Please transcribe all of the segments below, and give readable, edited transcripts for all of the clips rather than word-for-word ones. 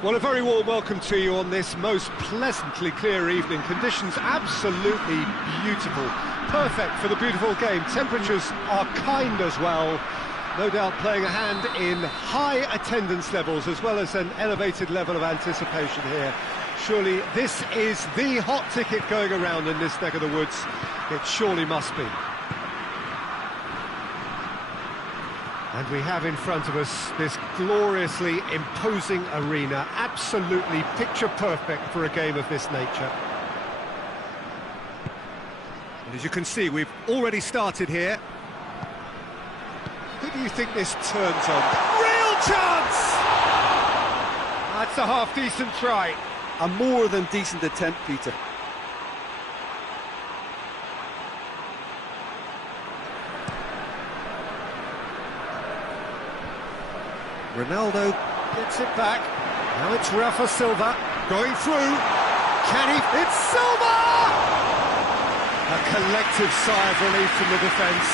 Well, a very warm welcome to you on this most pleasantly clear evening. Conditions absolutely beautiful. Perfect for the beautiful game. Temperatures are kind as well. No doubt playing a hand in high attendance levels as well as an elevated level of anticipation here. Surely this is the hot ticket going around in this neck of the woods. It surely must be. And we have in front of us this gloriously imposing arena, absolutely picture perfect for a game of this nature. And as you can see, we've already started here. Who do you think this turns on? Real chance! That's a half-decent try. A more than decent attempt, Peter. Ronaldo gets it back. Now it's Rafa Silva going through. Can he? It's Silva! A collective sigh of relief from the defence.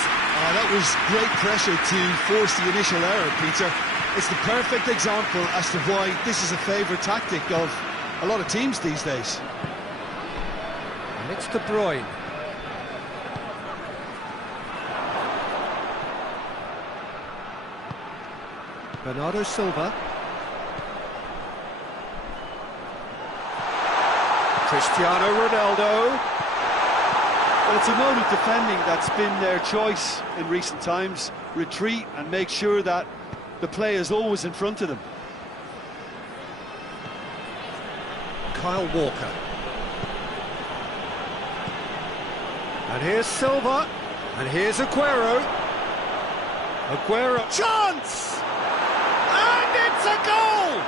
That was great pressure to force the initial error, Peter. It's the perfect example as to why this is a favourite tactic of a lot of teams these days. And it's De Bruyne. Bernardo Silva. Cristiano Ronaldo. Well, it's a mode of defending that's been their choice in recent times. Retreat and make sure that the play is always in front of them. Kyle Walker. And here's Silva. And here's Aguero. Aguero. Chance! And it's a goal!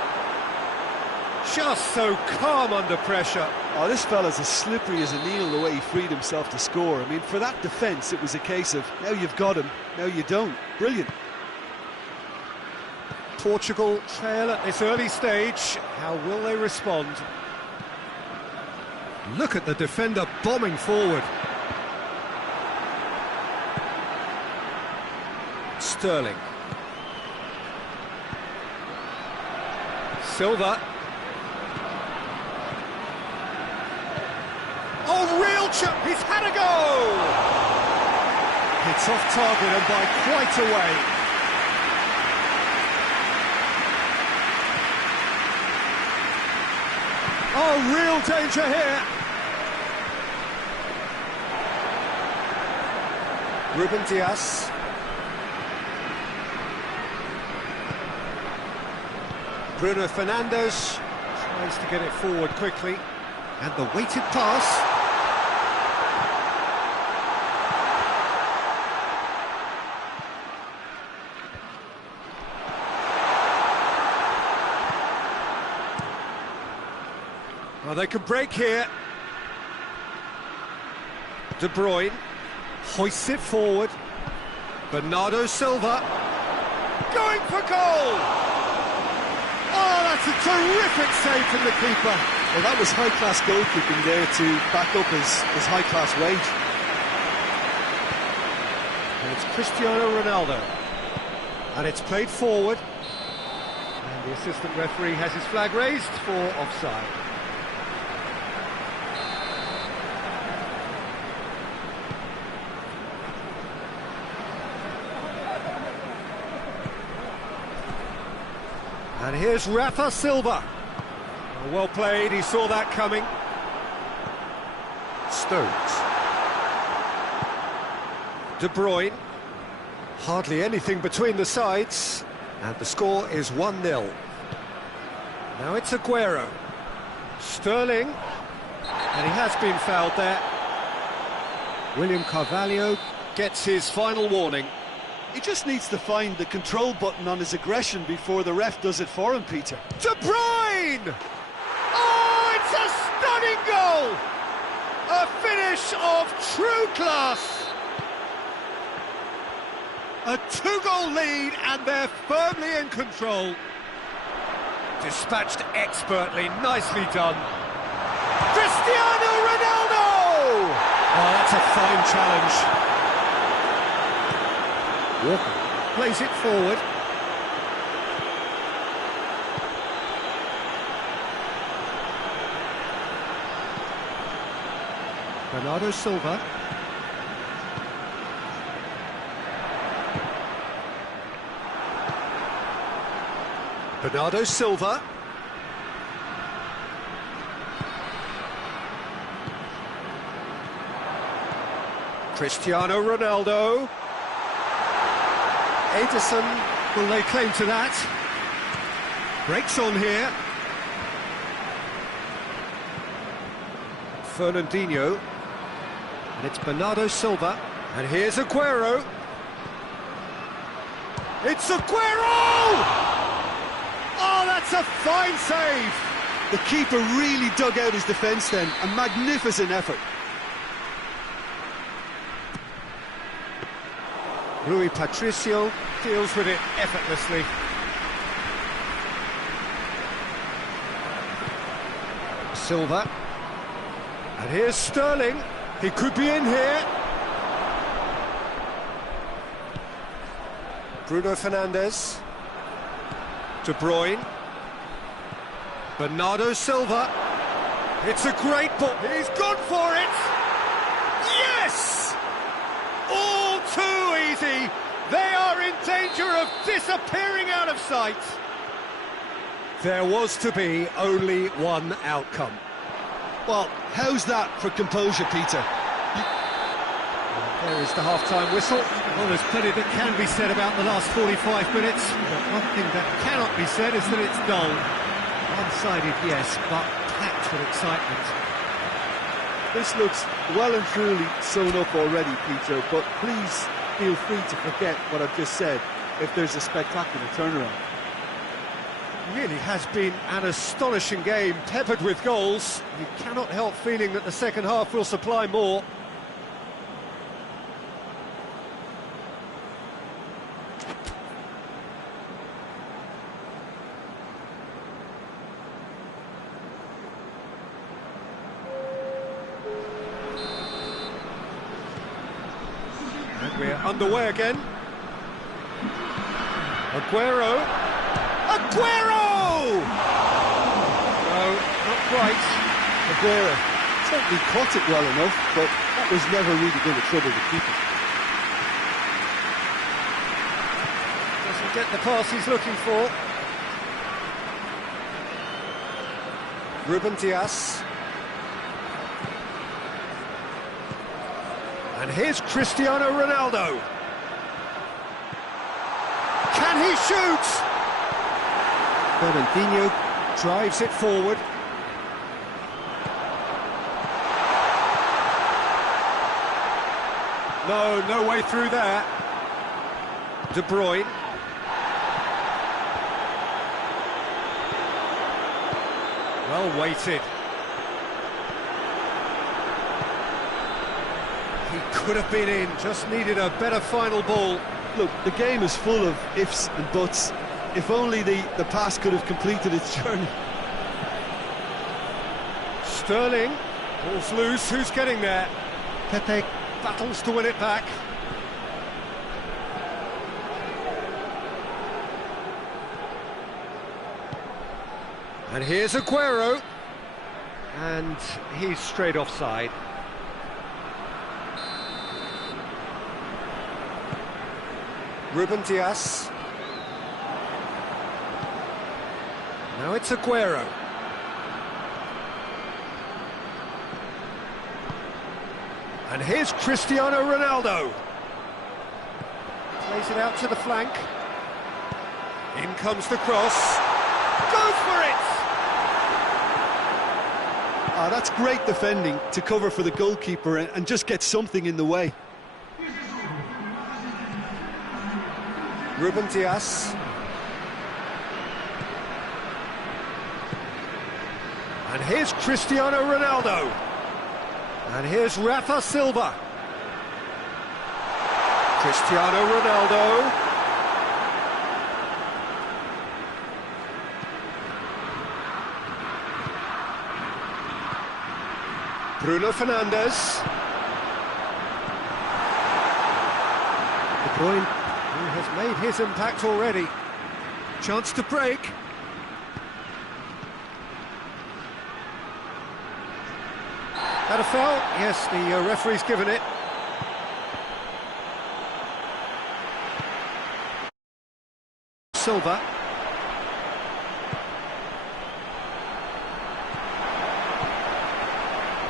Just so calm under pressure. Oh, this fella's as slippery as a needle the way he freed himself to score. I mean, for that defence, it was a case of, now you've got him, now you don't. Brilliant. Portugal trail at this early stage. How will they respond? Look at the defender bombing forward. Sterling. Silva. Oh, real chance! He's had a go! It's off target and by quite a way. Oh, real danger here. Ruben Dias. Bruno Fernandes tries to get it forward quickly. And the weighted pass. Well, they could break here. De Bruyne hoists it forward. Bernardo Silva going for goal! Oh, that's a terrific save from the keeper. Well, that was high-class goalkeeping there to back up his high-class wage. And it's Cristiano Ronaldo. And it's played forward. And the assistant referee has his flag raised for offside. And here's Rafa Silva. Well played, he saw that coming. Stones. De Bruyne. Hardly anything between the sides. And the score is 1-0. Now it's Aguero. Sterling. And he has been fouled there. William Carvalho gets his final warning. He just needs to find the control button on his aggression before the ref does it for him, Peter. De Bruyne! Oh, it's a stunning goal! A finish of true class! A two-goal lead and they're firmly in control. Dispatched expertly, nicely done. Cristiano Ronaldo! Oh, that's a fine challenge. Walker plays it forward. Bernardo Silva. Bernardo Silva. Cristiano Ronaldo. Ederson, will lay claim to that? Breaks on here. Fernandinho. And it's Bernardo Silva. And here's Aguero. It's Aguero! Oh, that's a fine save! The keeper really dug out his defence then. A magnificent effort. Rui Patricio deals with it effortlessly. Silva. And here's Sterling. He could be in here. Bruno Fernandes. De Bruyne. Bernardo Silva. It's a great ball. He's gone for it. Yes! All too easy. They are in danger of disappearing out of sight. There was to be only one outcome. Well, how's that for composure, Peter? There is the half-time whistle. Well, there's plenty that can be said about the last 45 minutes. But one thing that cannot be said is that it's dull. One-sided, yes, but packed with excitement. This looks well and truly sewn up already, Peter, but please feel free to forget what I've just said if there's a spectacular turnaround. It really has been an astonishing game, peppered with goals. You cannot help feeling that the second half will supply more. And we're underway again. Aguero. Aguero! No, not quite. Aguero certainly caught it well enough, but that was never really going to trouble the keeper. Doesn't get the pass he's looking for. Ruben Dias. And here's Cristiano Ronaldo. Can he shoot? Fernandinho drives it forward. No way through there. De Bruyne. Well weighted. He could have been in, just needed a better final ball. Look, the game is full of ifs and buts. If only the pass could have completed its journey. Sterling, ball's loose, who's getting there? Pepe battles to win it back. And here's Aguero. And he's straight offside. Ruben Dias. Now it's Aguero. And here's Cristiano Ronaldo. Plays it out to the flank. In comes the cross. Goes for it! Ah, that's great defending to cover for the goalkeeper and just get something in the way. Ruben Dias. And here's Cristiano Ronaldo. And here's Rafa Silva. Cristiano Ronaldo. Bruno Fernandes. De Bruyne, who has made his impact already. Chance to break. That a foul? Yes, the referee's given it. Silva.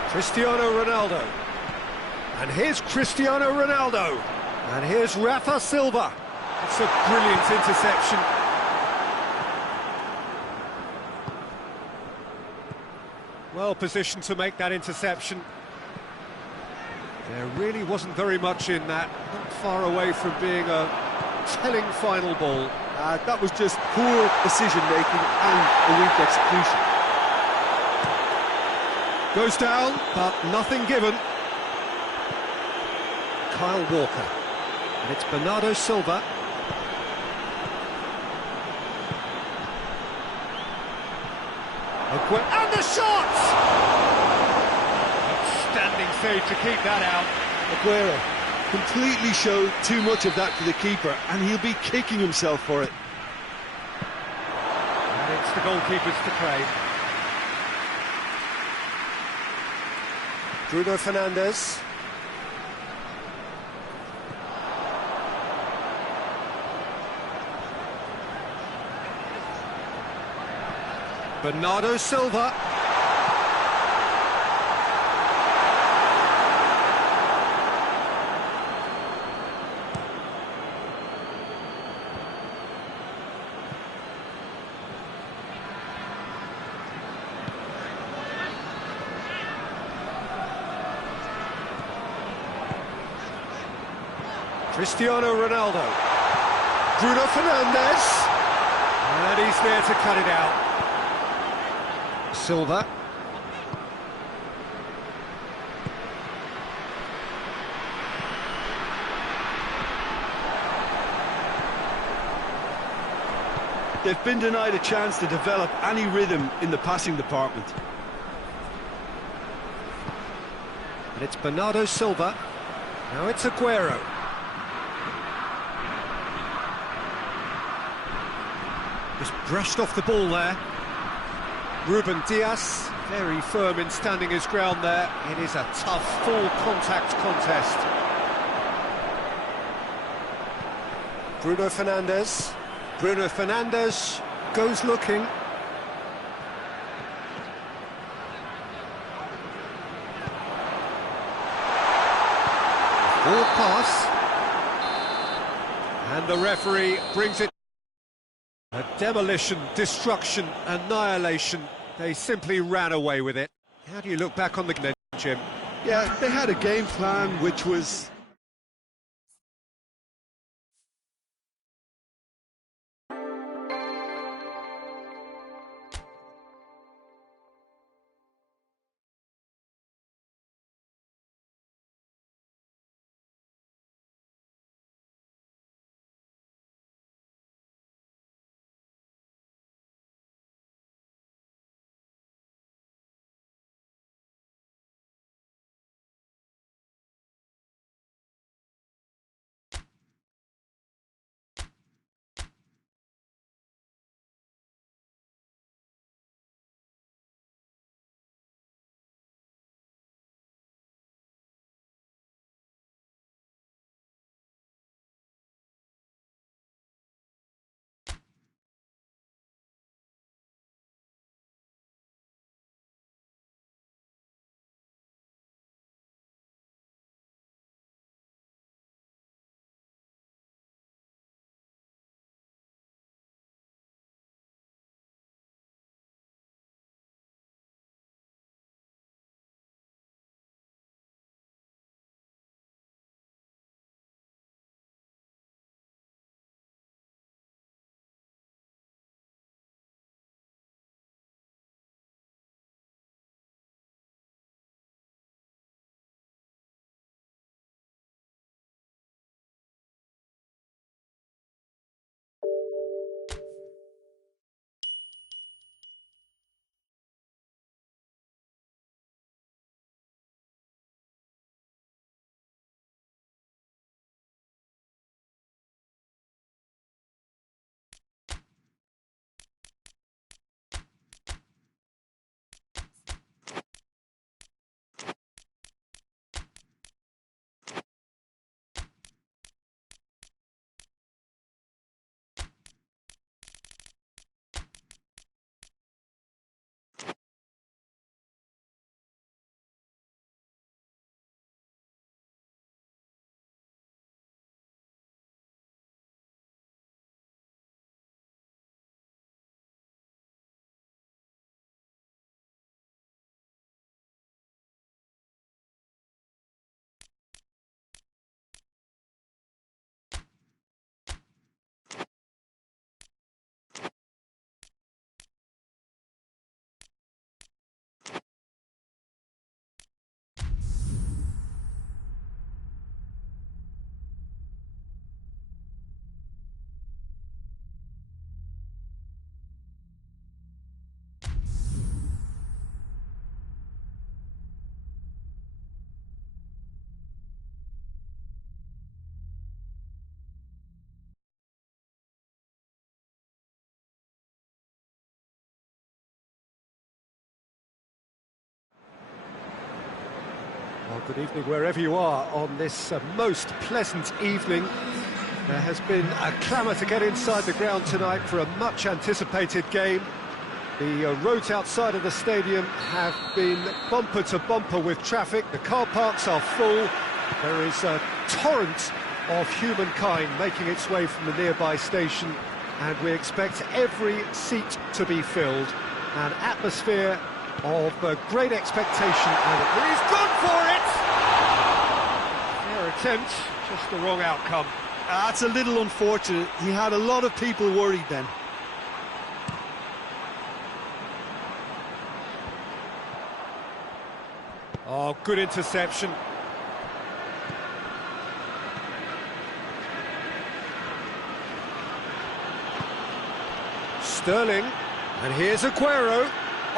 Cristiano Ronaldo. And here's Cristiano Ronaldo. And here's Rafa Silva. It's a brilliant interception. Well positioned to make that interception. There really wasn't very much in that. Not far away from being a telling final ball. That was just poor decision-making and a weak execution. Goes down, but nothing given. Kyle Walker. And it's Bernardo Silva. And the shot! Outstanding save to keep that out. Aguero completely showed too much of that to the keeper, and he'll be kicking himself for it. And it's the goalkeepers to play. Bruno Fernandes. Bernardo Silva. Cristiano Ronaldo. Bruno Fernandes. And he's there to cut it out. Silva. They've been denied a chance to develop any rhythm in the passing department. And it's Bernardo Silva. Now it's Aguero. Just brushed off the ball there. Ruben Dias, very firm in standing his ground there. It is a tough, full-contact contest. Bruno Fernandes. Bruno Fernandes goes looking. Forward pass. And the referee brings it. A demolition, destruction, annihilation. They simply ran away with it. How do you look back on the game, Jim? Yeah, they had a game plan which was Good evening wherever you are on this most pleasant evening. There has been a clamour to get inside the ground tonight for a much-anticipated game. The roads outside of the stadium have been bumper to bumper with traffic. The car parks are full. There is a torrent of humankind making its way from the nearby station, and we expect every seat to be filled. An atmosphere of great expectation, and he's gone for it! Fair attempt, just the wrong outcome. That's a little unfortunate. He had a lot of people worried then. Oh, good interception. Sterling, and here's Aguero.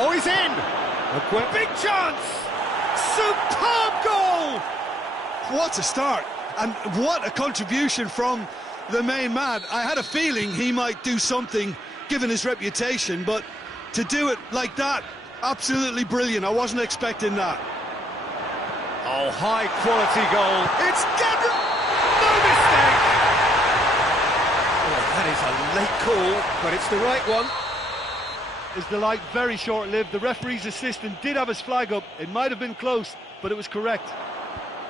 Oh, he's in! Big chance! Superb goal! What a start, and what a contribution from the main man. I had a feeling he might do something, given his reputation, but to do it like that, absolutely brilliant. I wasn't expecting that. Oh, high-quality goal. It's Gabriel! No mistake! Oh, that is a late call, but it's the right one. His delight very short-lived. The referee's assistant did have his flag up. It might have been close, but it was correct.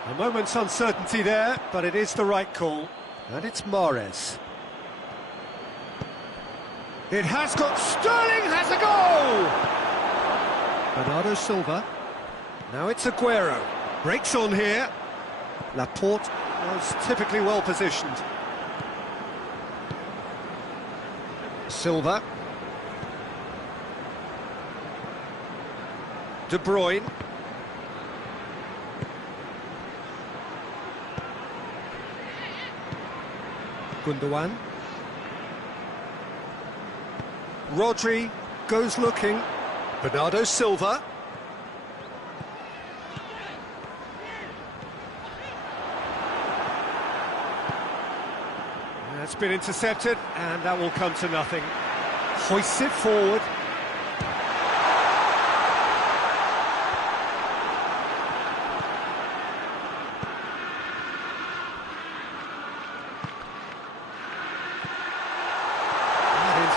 A moment's uncertainty there, but it is the right call. And it's Mahrez. It has got... Sterling has a goal! Bernardo Silva. Now it's Aguero. Breaks on here. Laporte was typically well positioned. Silva. De Bruyne. Gundogan. Rodri goes looking. Bernardo Silva. That's been intercepted, and that will come to nothing. Hoists it forward.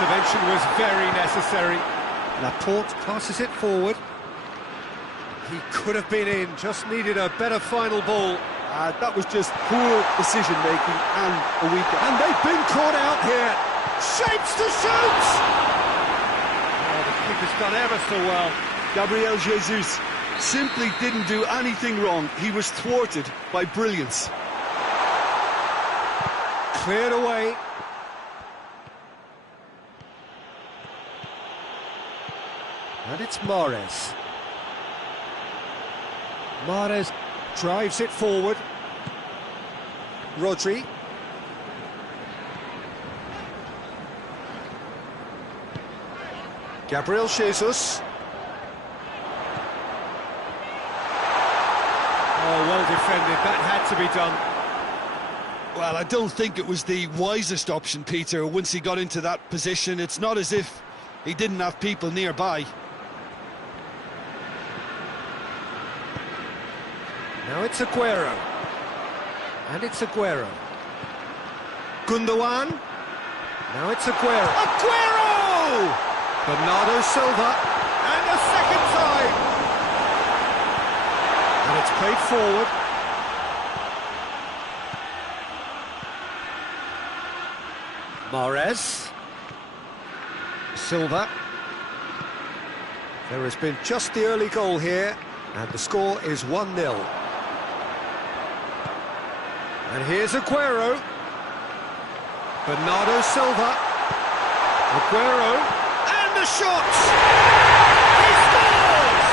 Intervention was very necessary. Laporte passes it forward. He could have been in, just needed a better final ball. That was just poor decision-making and a weak... And they've been caught out here. Shapes to shoot! Oh, the keeper's done ever so well. Gabriel Jesus simply didn't do anything wrong. He was thwarted by brilliance. Cleared away. And it's Mahrez. Mahrez drives it forward. Rodri. Gabriel Jesus. Oh, well defended. That had to be done. Well, I don't think it was the wisest option, Peter, once he got into that position. It's not as if he didn't have people nearby. Now it's Aguero. And it's Aguero. Gundogan. Now it's Aguero. Aguero! Bernardo Silva. And a second time. And it's played forward. Mahrez. Silva. There has been just the early goal here, and the score is 1-0. And here's Aguero. Bernardo Silva. Aguero. And the shot! He scores!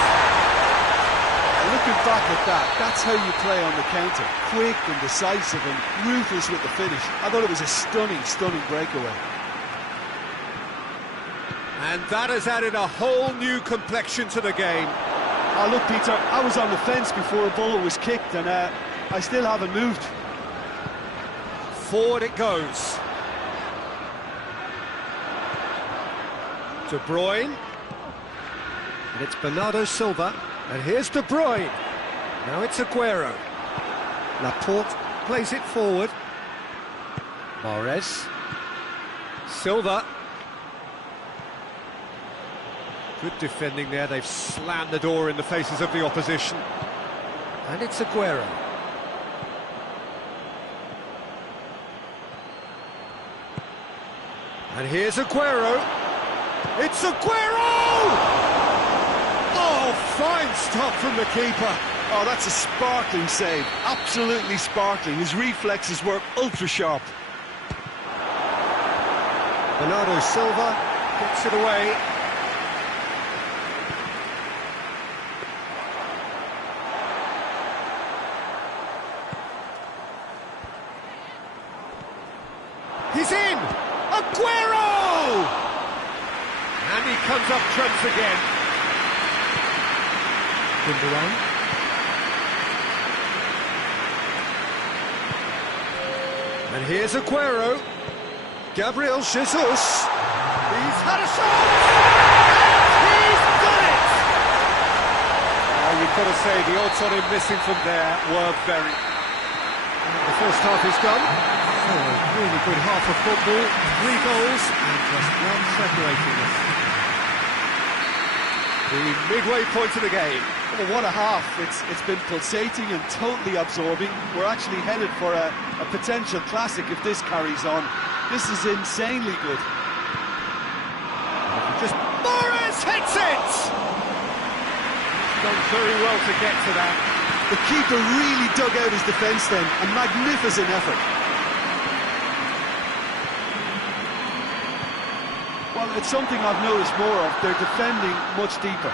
Looking back at that, that's how you play on the counter. Quick and decisive and ruthless with the finish. I thought it was a stunning, stunning breakaway. And that has added a whole new complexion to the game. Oh, look, Peter, I was on the fence before a ball was kicked, and I still haven't moved. Forward it goes. De Bruyne. And it's Bernardo Silva. And here's De Bruyne. Now it's Aguero. Laporte plays it forward. Mahrez. Silva. Good defending there, they've slammed the door in the faces of the opposition. And it's Aguero. And here's Aguero. It's Aguero! Oh, fine stop from the keeper. Oh, that's a sparkling save. Absolutely sparkling. His reflexes were ultra-sharp. Bernardo Silva gets it away. He's in! Aguero! And he comes up trumps again. Gundogan. And here's Aguero. Gabriel Jesus. He's had a shot! And he's done it! Oh, you've got to say, the odds on him missing from there were very... The first half is done. So a really good half of football, 3 goals and just one separating us. The midway point of the game. Well, what a half. It's been pulsating and totally absorbing. We're actually headed for a potential classic if this carries on. This is insanely good. Just Mahrez hits it! He's done very well to get to that. The keeper really dug out his defence then. A magnificent effort. Well, it's something I've noticed more of. They're defending much deeper.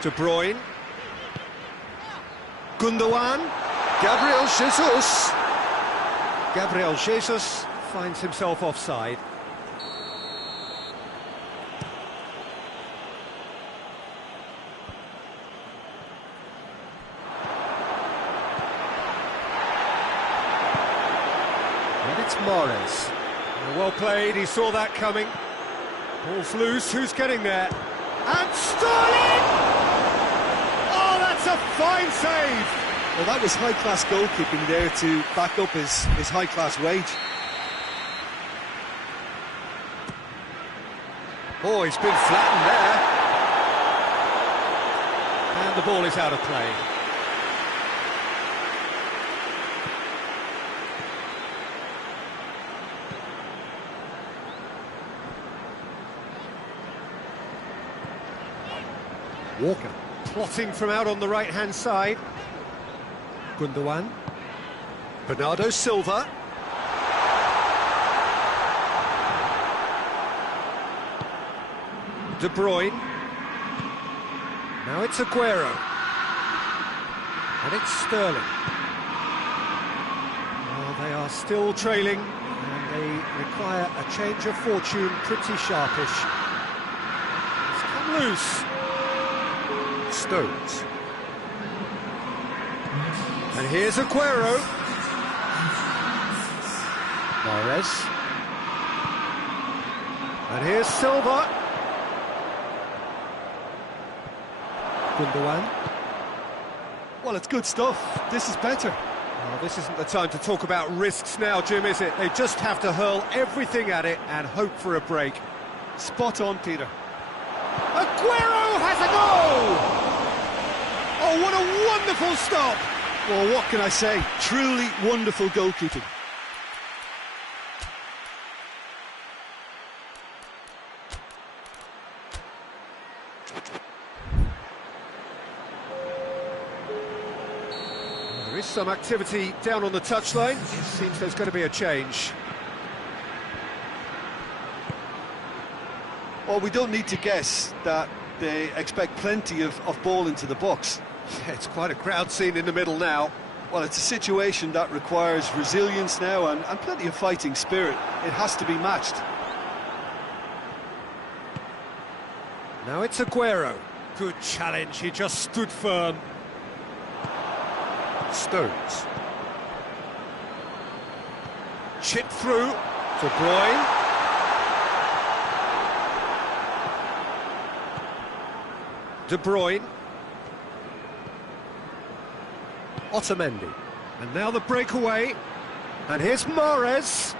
De Bruyne. Gundogan. Gabriel Jesus. Gabriel Jesus finds himself offside. And it's Mahrez. Well played, he saw that coming. Ball's loose, who's getting there? And Sterling! Oh, that's a fine save! Well, that was high-class goalkeeping there to back up his high-class wage. Oh, he's been flattened there. And the ball is out of play. Walker plotting from out on the right-hand side. Gundogan. Bernardo Silva. De Bruyne. Now it's Aguero. And it's Sterling. Well, they are still trailing, and they require a change of fortune pretty sharpish. It's come loose. Stones. And here's Aguero. Mahrez. And here's Silva. Gundogan. Well, it's good stuff. This is better. Oh, this isn't the time to talk about risks now, Jim, is it? They just have to hurl everything at it and hope for a break. Spot on, Peter. Aguero has a goal! Oh, what a wonderful stop! Well, what can I say? Truly wonderful goalkeeping. There is some activity down on the touchline. It seems there's going to be a change. Well, we don't need to guess that they expect plenty of ball into the box. Yeah, it's quite a crowd scene in the middle now. Well, it's a situation that requires resilience now and plenty of fighting spirit. It has to be matched. Now it's Aguero. Good challenge, he just stood firm. Stones. Chip through. De Bruyne. De Bruyne. Otamendi. And now the breakaway. And here's Mahrez.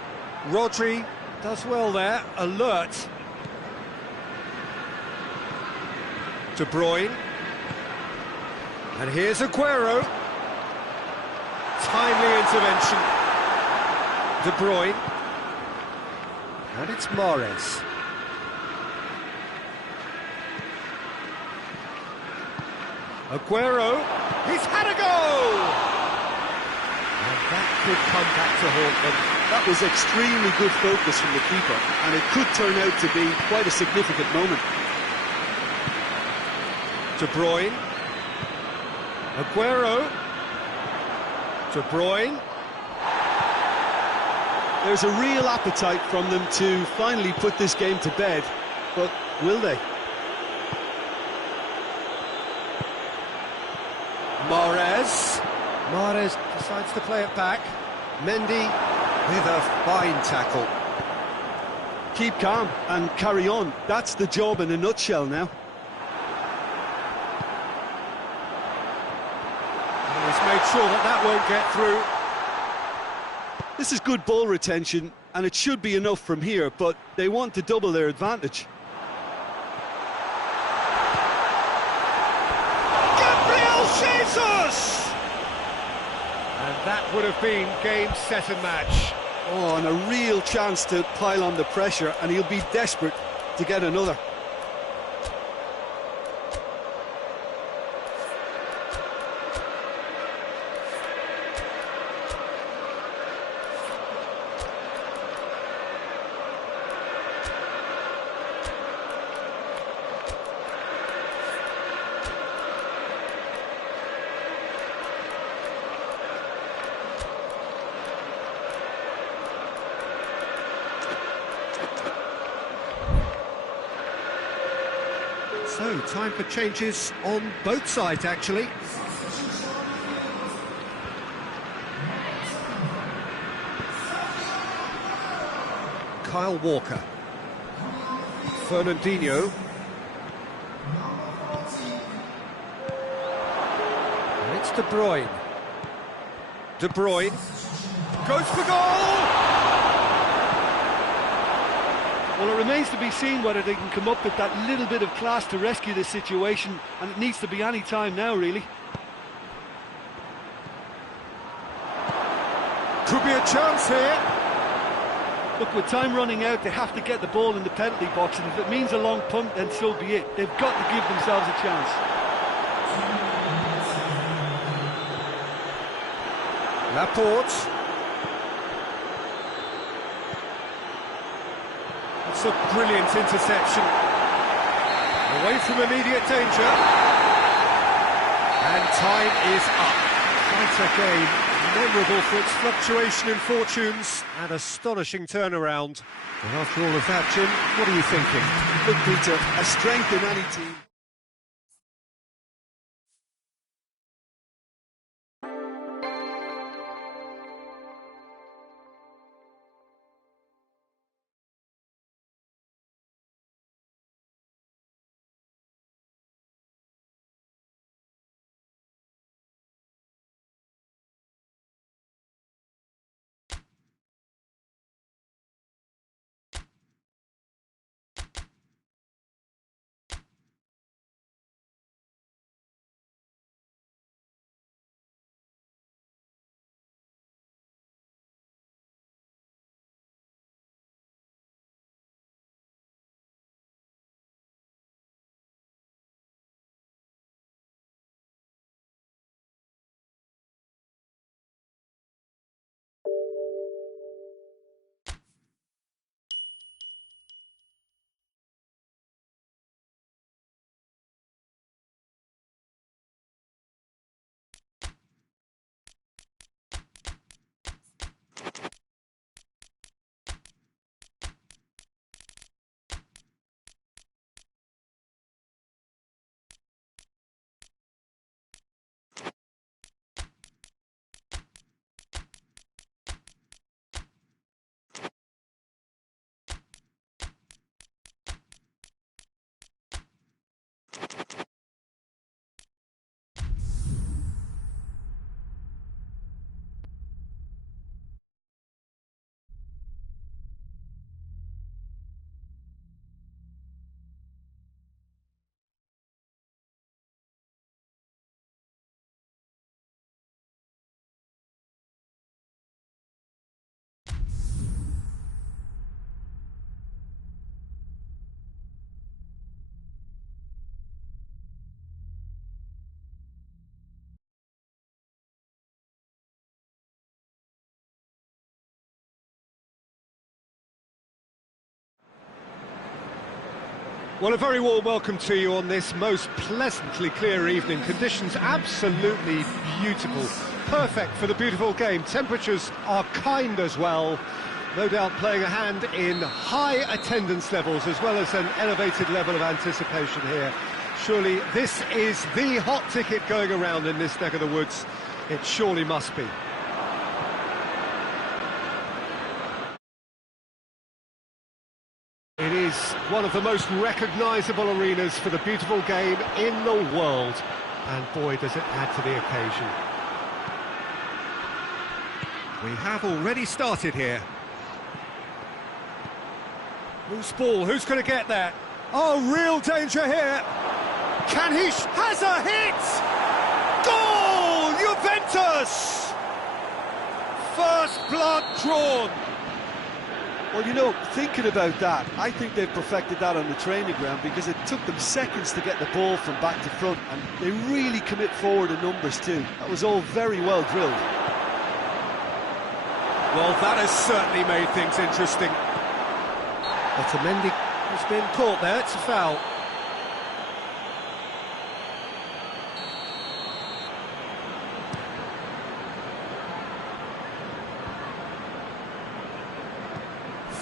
Rodri does well there, alert. De Bruyne. And here's Aguero. Timely intervention. De Bruyne. And it's Mahrez. Aguero. He's had a goal! And that could come back to haunt them. That was extremely good focus from the keeper, and it could turn out to be quite a significant moment. De Bruyne. Aguero. De Bruyne. There's a real appetite from them to finally put this game to bed, but will they? Mahrez. Mahrez decides to play it back. Mendy with a fine tackle. Keep calm and carry on. That's the job in a nutshell now. He's made sure that that won't get through. This is good ball retention, and it should be enough from here, but they want to double their advantage. Jesus! And that would have been game, set and match. Oh, and a real chance to pile on the pressure, and he'll be desperate to get another. So, time for changes on both sides, actually. Kyle Walker. Fernandinho. And it's De Bruyne. De Bruyne. Goes for goal! Well, it remains to be seen whether they can come up with that little bit of class to rescue this situation, and it needs to be any time now, really. Could be a chance here. Look, with time running out, they have to get the ball in the penalty box, and if it means a long punt, then so be it. They've got to give themselves a chance. Laporte. It's a brilliant interception. Away from immediate danger. And time is up. Quite a game. Memorable for its fluctuation in fortunes and astonishing turnaround. And after all of that, Jim, what are you thinking? Look, Peter, a strength in any team. Well, a very warm welcome to you on this most pleasantly clear evening. Conditions absolutely beautiful. Perfect for the beautiful game. Temperatures are kind as well. No doubt playing a hand in high attendance levels as well as an elevated level of anticipation here. Surely this is the hot ticket going around in this neck of the woods. It surely must be. It is one of the most recognisable arenas for the beautiful game in the world. And boy, does it add to the occasion. We have already started here. Loose ball, who's going to get there? Oh, real danger here. Can he? Has a hit! Goal! Juventus! First blood drawn. Well, you know, thinking about that, I think they've perfected that on the training ground because it took them seconds to get the ball from back to front, and they really commit forward in numbers too. That was all very well drilled. Well, that has certainly made things interesting. Otamendi has been caught there, it's a foul.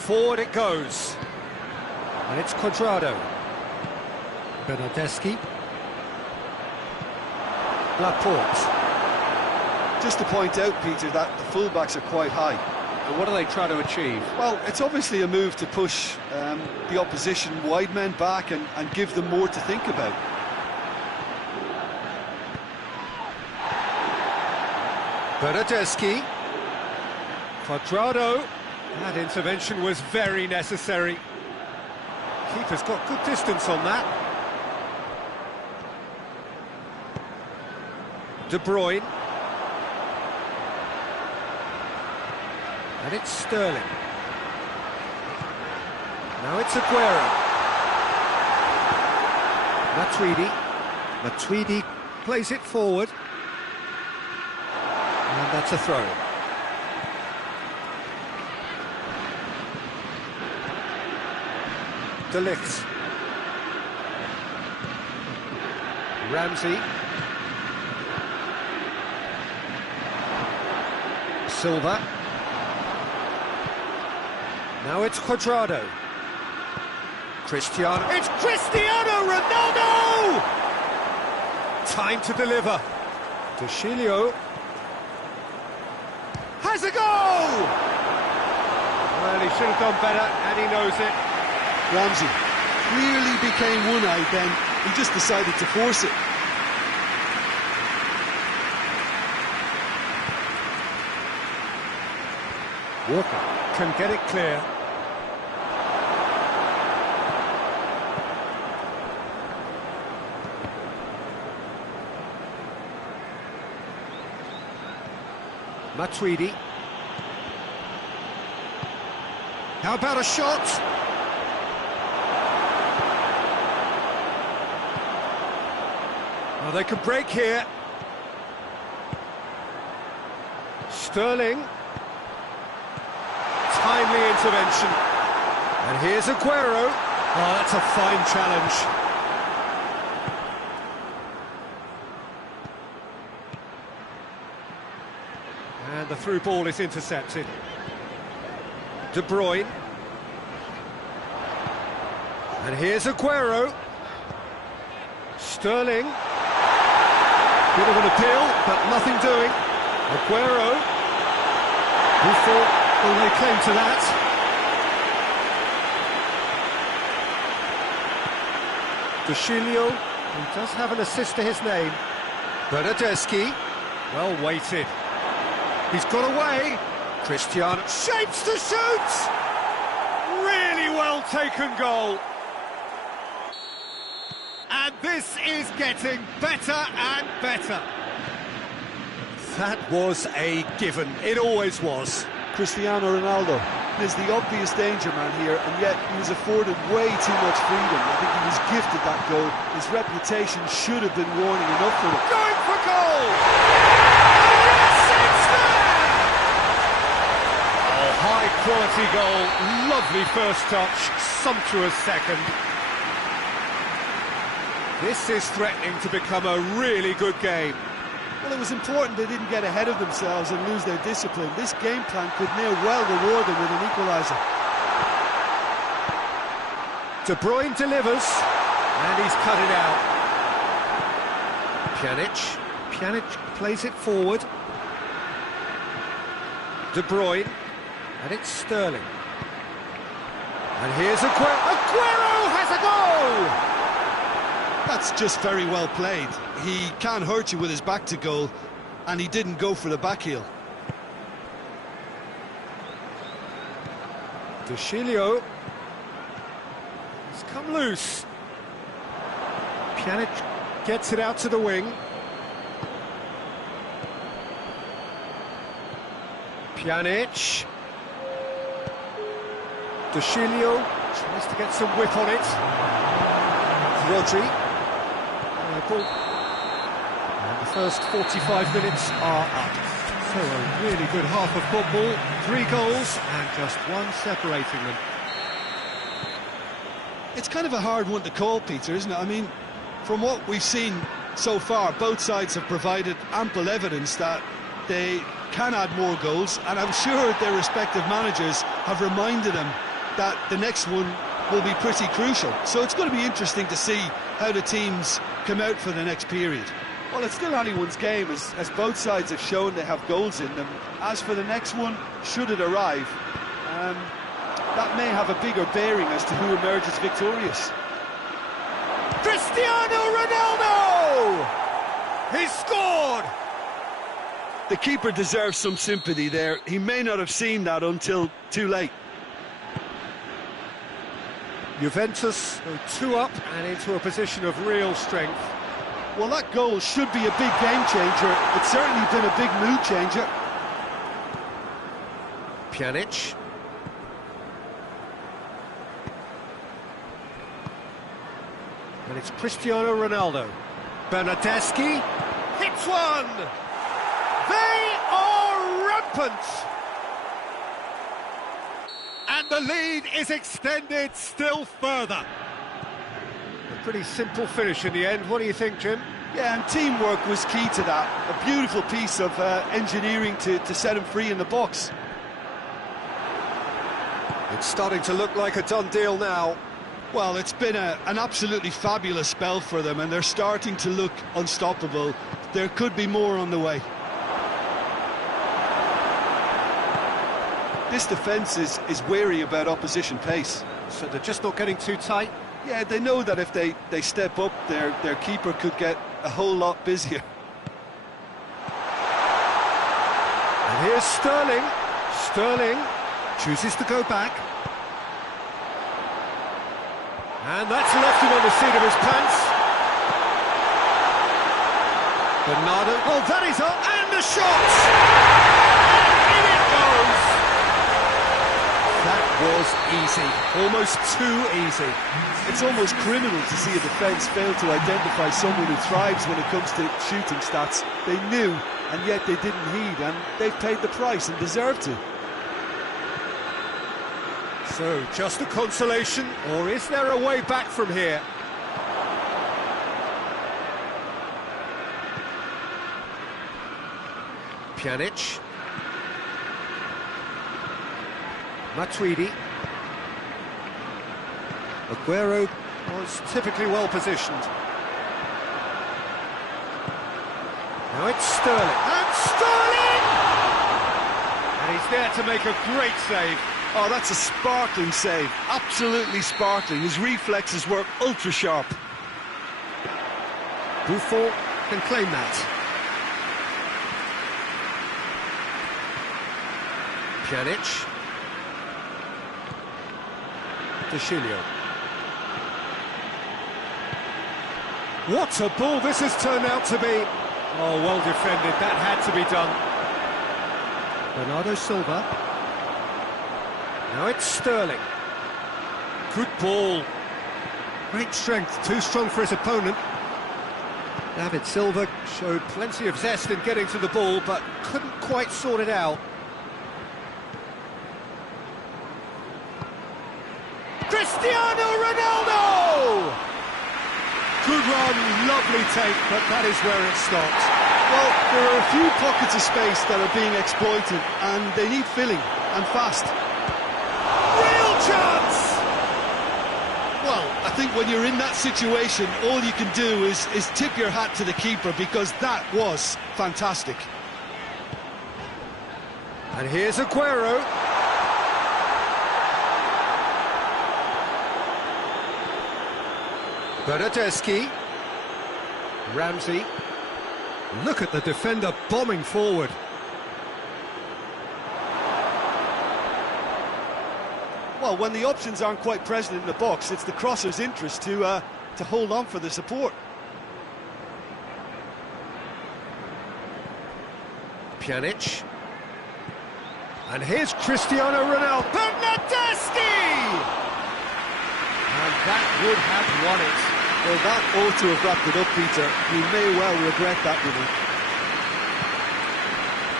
Forward it goes. And it's Cuadrado. Bernardeschi. Laporte. Just to point out, Peter, that the fullbacks are quite high. And what are they trying to achieve? Well, it's obviously a move to push the opposition wide men back and give them more to think about. Bernardeschi. Cuadrado. That intervention was very necessary. Keeper's got good distance on that. De Bruyne. And it's Sterling. Now it's Aguero. Matuidi plays it forward. And that's a throw. De Ligt. Ramsey. Silva. Now it's Cuadrado. Cristiano. It's Cristiano Ronaldo! Time to deliver. Dushilio. Has a goal! Well, he should have done better, and he knows it. Ramsey clearly became one-eyed then. He just decided to force it. Walker can get it clear. Matuidi. How about a shot? Oh, they could break here. Sterling. Timely intervention. And here's Aguero. Oh, that's a fine challenge. And the through ball is intercepted. De Bruyne. And here's Aguero. Sterling. Bit of an appeal, but nothing doing. Aguero. Who thought, well, they came to that. Dushilio, who does have an assist to his name. Bernardeschi. Well weighted. He's got away. Cristiano shapes to shoot! Really well taken goal. And this is getting better and better. That was a given. It always was. Cristiano Ronaldo is the obvious danger man here, and yet he was afforded way too much freedom. I think he was gifted that goal. His reputation should have been warning enough for him. Going for goal! Yes, it's there! Oh, high quality goal. Lovely first touch, sumptuous second. This is threatening to become a really good game. Well, it was important they didn't get ahead of themselves and lose their discipline. This game plan could near well reward them with an equaliser. De Bruyne delivers, and he's cut it out. Pjanic plays it forward. De Bruyne, and it's Sterling. And here's Aguero. Aguero has a goal! That's just very well played. He can't hurt you with his back to goal, and he didn't go for the back heel. De Chilio. He's come loose. Pjanic gets it out to the wing. Pjanic. De Chilio tries to get some whip on it. Rodri. And the first 45 minutes are up. So a really good half of football, 3 goals and just one separating them. It's kind of a hard one to call, Peter, isn't it? I mean, from what we've seen so far, both sides have provided ample evidence that they can add more goals, and I'm sure their respective managers have reminded them that the next one will be pretty crucial. So it's going to be interesting to see how the teams come out for the next period. Well, it's still anyone's game, as both sides have shown they have goals in them. As for the next one, should it arrive, that may have a bigger bearing as to who emerges victorious. Cristiano Ronaldo! He scored! The keeper deserves some sympathy there. He may not have seen that until too late. Juventus go 2 up and into a position of real strength. Well, that goal should be a big game changer. It's certainly been a big mood changer. Pjanic. And it's Cristiano Ronaldo. Bernardeschi hits one! They are rampant! And the lead is extended still further. A pretty simple finish in the end. What do you think, Jim? Yeah, and teamwork was key to that. A beautiful piece of engineering to set him free in the box. It's starting to look like a done deal now. Well, it's been an absolutely fabulous spell for them, and they're starting to look unstoppable. There could be more on the way. This defence is wary about opposition pace. So they're just not getting too tight? Yeah, they know that if they step up, their keeper could get a whole lot busier. And here's Sterling. Sterling chooses to go back. And that's left him on the seat of his pants. Bernardo, oh, that is up, and the shot! And in it goes! That was easy, almost too easy. It's almost criminal to see a defence fail to identify someone who thrives when it comes to shooting stats. They knew, and yet they didn't heed, and they've paid the price and deserve to. So, just a consolation, or is there a way back from here? Pjanic. Matuidi. Aguero was typically well positioned. Now it's Sterling. And Sterling! And he's there to make a great save. Oh, that's a sparkling save. Absolutely sparkling. His reflexes were ultra sharp. Buffon can claim that. Pjanic. De Chilio. What a ball this has turned out to be. Oh, well defended. That had to be done. Bernardo Silva. Now it's Sterling. Good ball. Great strength, too strong for his opponent. David Silva showed plenty of zest in getting to the ball, but couldn't quite sort it out. Cristiano Ronaldo! Good run, lovely take, but that is where it stops. Well, there are a few pockets of space that are being exploited, and they need filling, and fast. Real chance! Well, I think when you're in that situation, all you can do is tip your hat to the keeper, because that was fantastic. And here's Aguero. Bernardeschi. Ramsey. Look at the defender bombing forward. Well, when the options aren't quite present in the box, it's the crosser's interest to hold on for the support. Pjanic. And here's Cristiano Ronaldo. Bernardeschi! And that would have won it. Well, that ought to have wrapped it up, Peter. He may well regret that winning.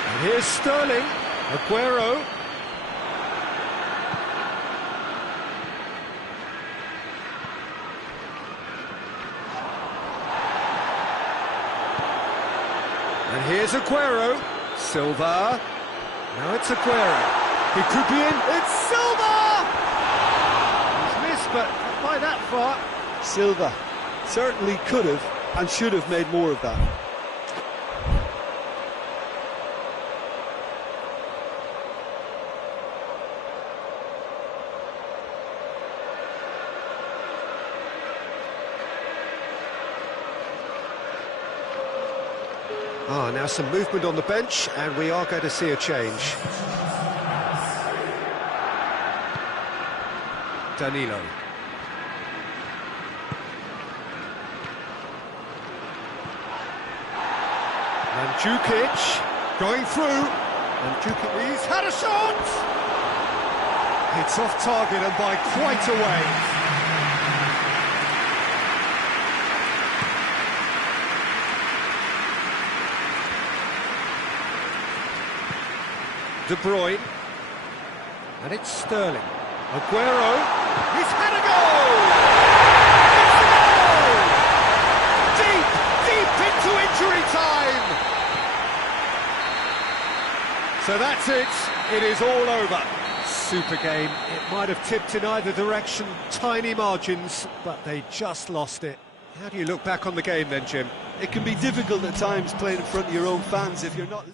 And here's Sterling. Aguero. And here's Aguero. Silva. Now it's Aguero. He could be in. It's Silva! He's missed, but not by that far. Silva certainly could have and should have made more of that. Now some movement on the bench, and we are going to see a change. Danilo. Mandzukic going through. Mandzukic, he's had a shot! It's off target and by quite a way. De Bruyne, and it's Sterling. Aguero, he's had a goal! It's a goal! Deep into injury time! So that's it, it is all over. Super game, it might have tipped in either direction, tiny margins, but they just lost it. How do you look back on the game then, Jim? It can be difficult at times playing in front of your own fans if you're not...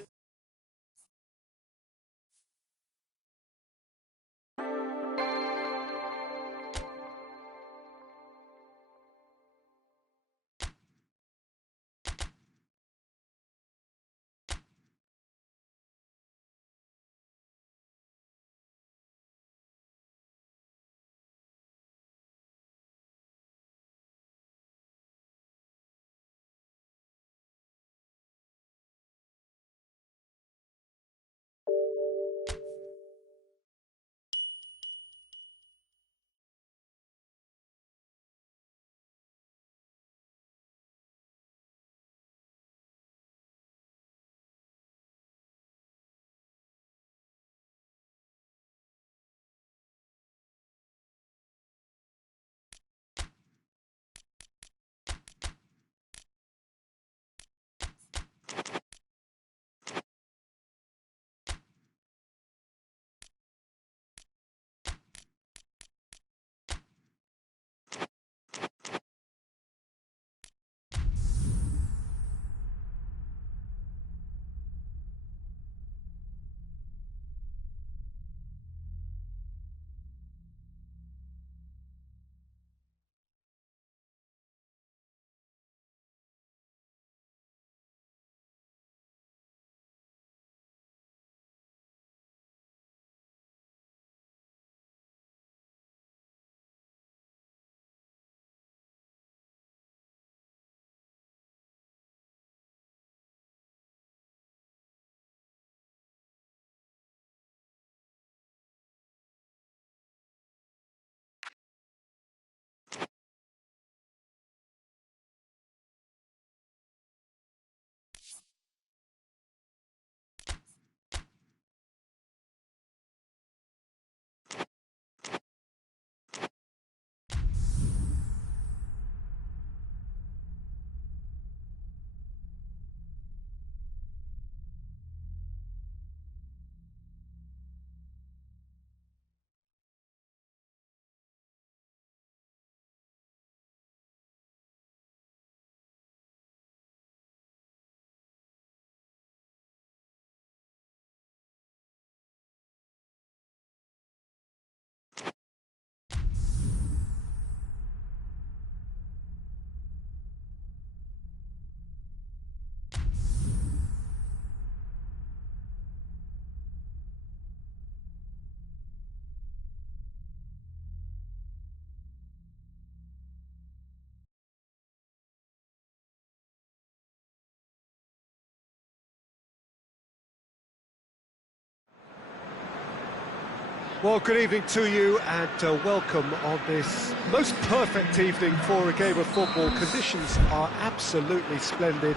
Well, good evening to you and welcome on this most perfect evening for a game of football. Conditions are absolutely splendid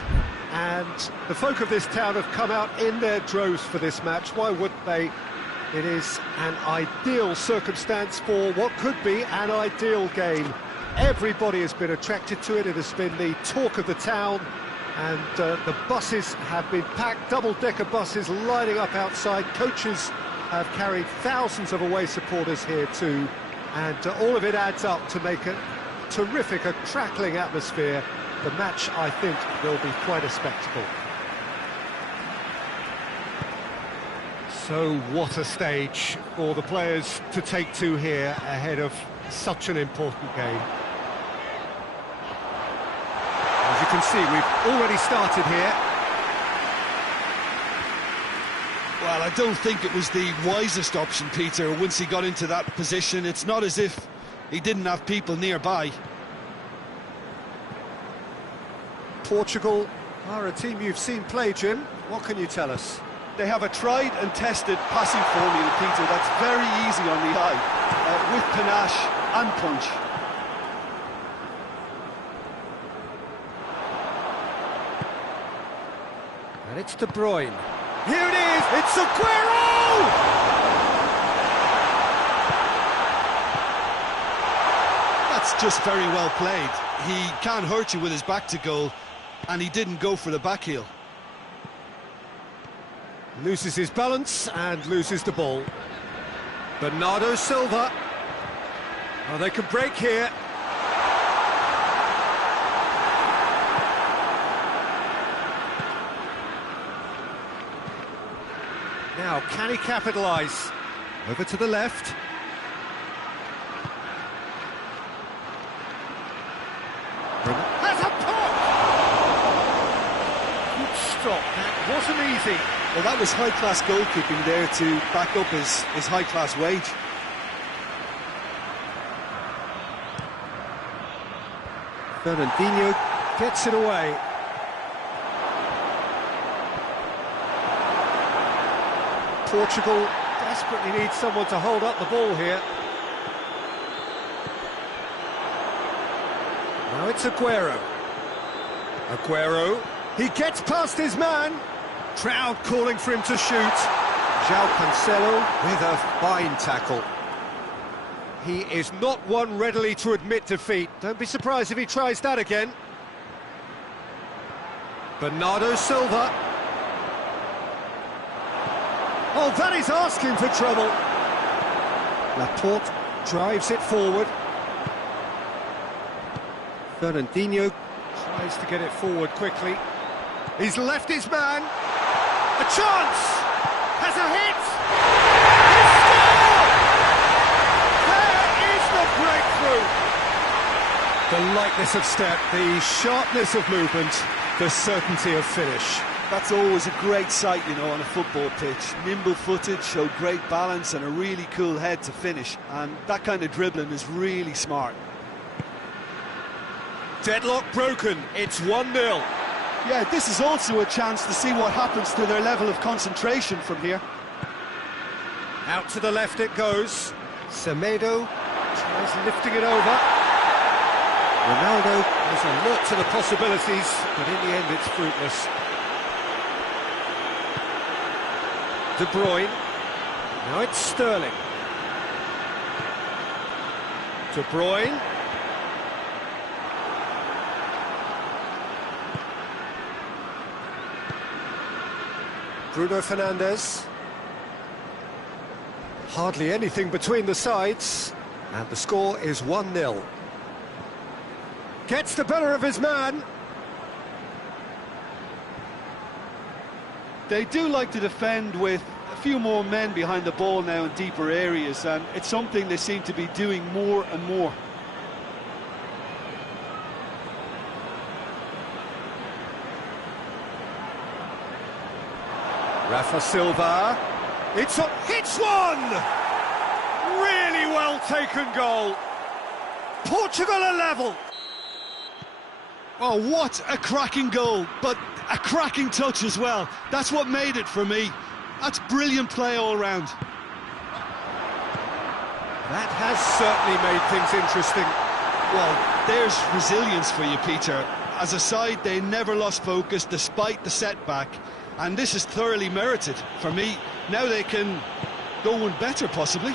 and the folk of this town have come out in their droves for this match. Why wouldn't they? It is an ideal circumstance for what could be an ideal game. Everybody has been attracted to it. It has been the talk of the town and the buses have been packed, double-decker buses lining up outside. Coaches have carried thousands of away supporters here too, and all of it adds up to make a terrific, a crackling atmosphere. The match, I think, will be quite a spectacle. So what a stage for the players to take to here ahead of such an important game. As you can see, we've already started here. Well, I don't think it was the wisest option, Peter, once he got into that position. It's not as if he didn't have people nearby. Portugal are a team you've seen play, Jim. What can you tell us? They have a tried and tested passing formula, Peter, that's very easy on the eye, with panache and punch. And it's De Bruyne. Here it is, it's Aguero! That's just very well played. He can't hurt you with his back to goal, and he didn't go for the back heel. Loses his balance and loses the ball. Bernardo Silva. Oh, they can break here. Now, can he capitalise? Over to the left. Has a pop! Good stop, that wasn't easy. Well, that was high-class goalkeeping there to back up his high-class wage. Fernandinho gets it away. Portugal desperately needs someone to hold up the ball here. Now it's Aguero. Aguero, he gets past his man. Crowd calling for him to shoot. João Cancelo with a fine tackle. He is not one readily to admit defeat. Don't be surprised if he tries that again. Bernardo Silva. Oh, that is asking for trouble. Laporte drives it forward. Fernandinho tries to get it forward quickly. He's left his man. A chance! Has a hit! He scores! There is the breakthrough! The lightness of step, the sharpness of movement, the certainty of finish. That's always a great sight, you know, on a football pitch. Nimble-footed, showed great balance and a really cool head to finish. And that kind of dribbling is really smart. Deadlock broken, it's 1-0. Yeah, this is also a chance to see what happens to their level of concentration from here. Out to the left it goes. Semedo tries lifting it over. Ronaldo has a look to the possibilities, but in the end it's fruitless. De Bruyne. Now it's Sterling. De Bruyne. Bruno Fernandes. Hardly anything between the sides, and the score is 1-0. Gets the better of his man. They do like to defend with a few more men behind the ball now in deeper areas, and it's something they seem to be doing more and more. Rafa Silva. It's one! Really well taken goal. Portugal are level. Oh, what a cracking goal, but a cracking touch as well. That's what made it for me. That's brilliant play all round. That has certainly made things interesting. Well, there's resilience for you, Peter. As a side, they never lost focus despite the setback, and this is thoroughly merited for me. Now they can go one better, possibly.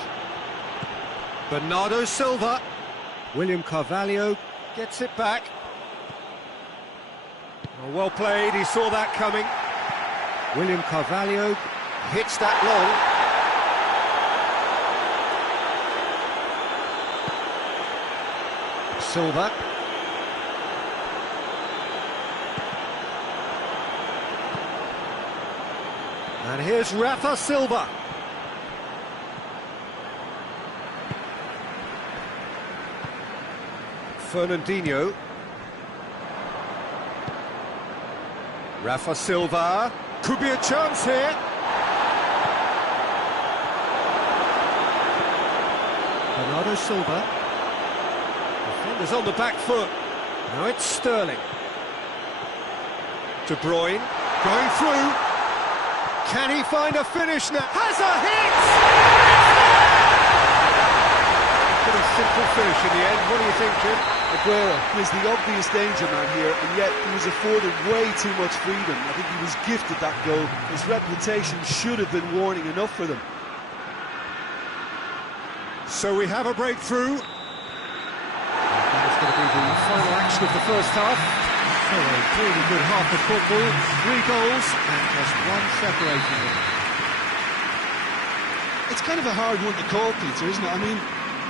Bernardo Silva. William Carvalho gets it back. Oh, well played, he saw that coming. William Carvalho hits that long. Silva. And here's Rafa Silva. Fernandinho. Rafa Silva. Could be a chance here. Bernardo Silva. Defenders on the back foot. Now it's Sterling. De Bruyne going through. Can he find a finish now? Has a hit! Pretty simple finish in the end. What do you think, Jim? Aguero is the obvious danger man here, and yet he was afforded way too much freedom. I think he was gifted that goal. His reputation should have been warning enough for them. So we have a breakthrough. That is going to be the final action of the first half. So a really good half of football, 3 goals and just one separating them. It's kind of a hard one to call, Peter, isn't it? I mean,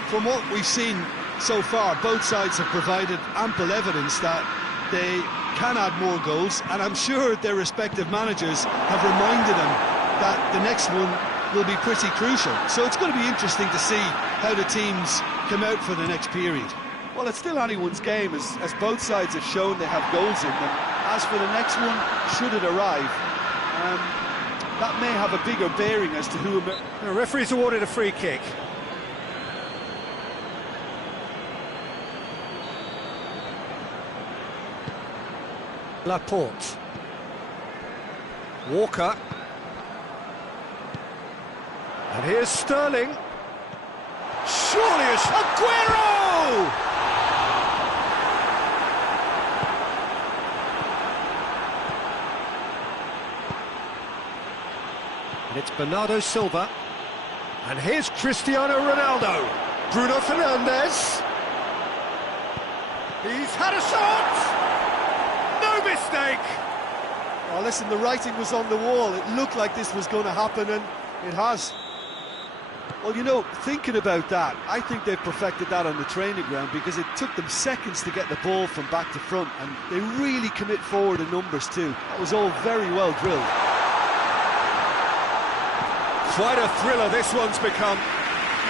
from what we've seen so far, both sides have provided ample evidence that they can add more goals, and I'm sure their respective managers have reminded them that the next one will be pretty crucial. So it's going to be interesting to see how the teams come out for the next period. Well, it's still anyone's game, as both sides have shown they have goals in them. As for the next one, should it arrive, that may have a bigger bearing as to who... The referee's awarded a free kick. Laporte. Walker. And here's Sterling. Surely a Aguero! And it's Bernardo Silva. And here's Cristiano Ronaldo. Bruno Fernandes. He's had a shot! No mistake! Oh, listen, the writing was on the wall. It looked like this was going to happen, and it has. Well, you know, thinking about that, I think they've perfected that on the training ground, because it took them seconds to get the ball from back to front, and they really commit forward in numbers too. That was all very well drilled. Quite a thriller this one's become.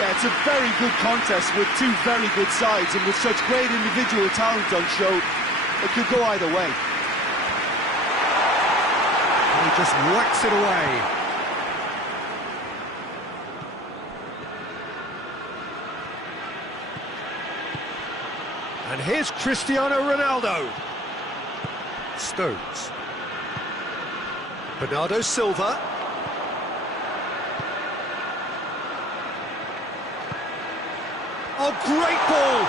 Yeah, it's a very good contest with two very good sides, and with such great individual talent on show, it could go either way. And he just whacks it away. And here's Cristiano Ronaldo. Stones. Bernardo Silva. Oh, great ball!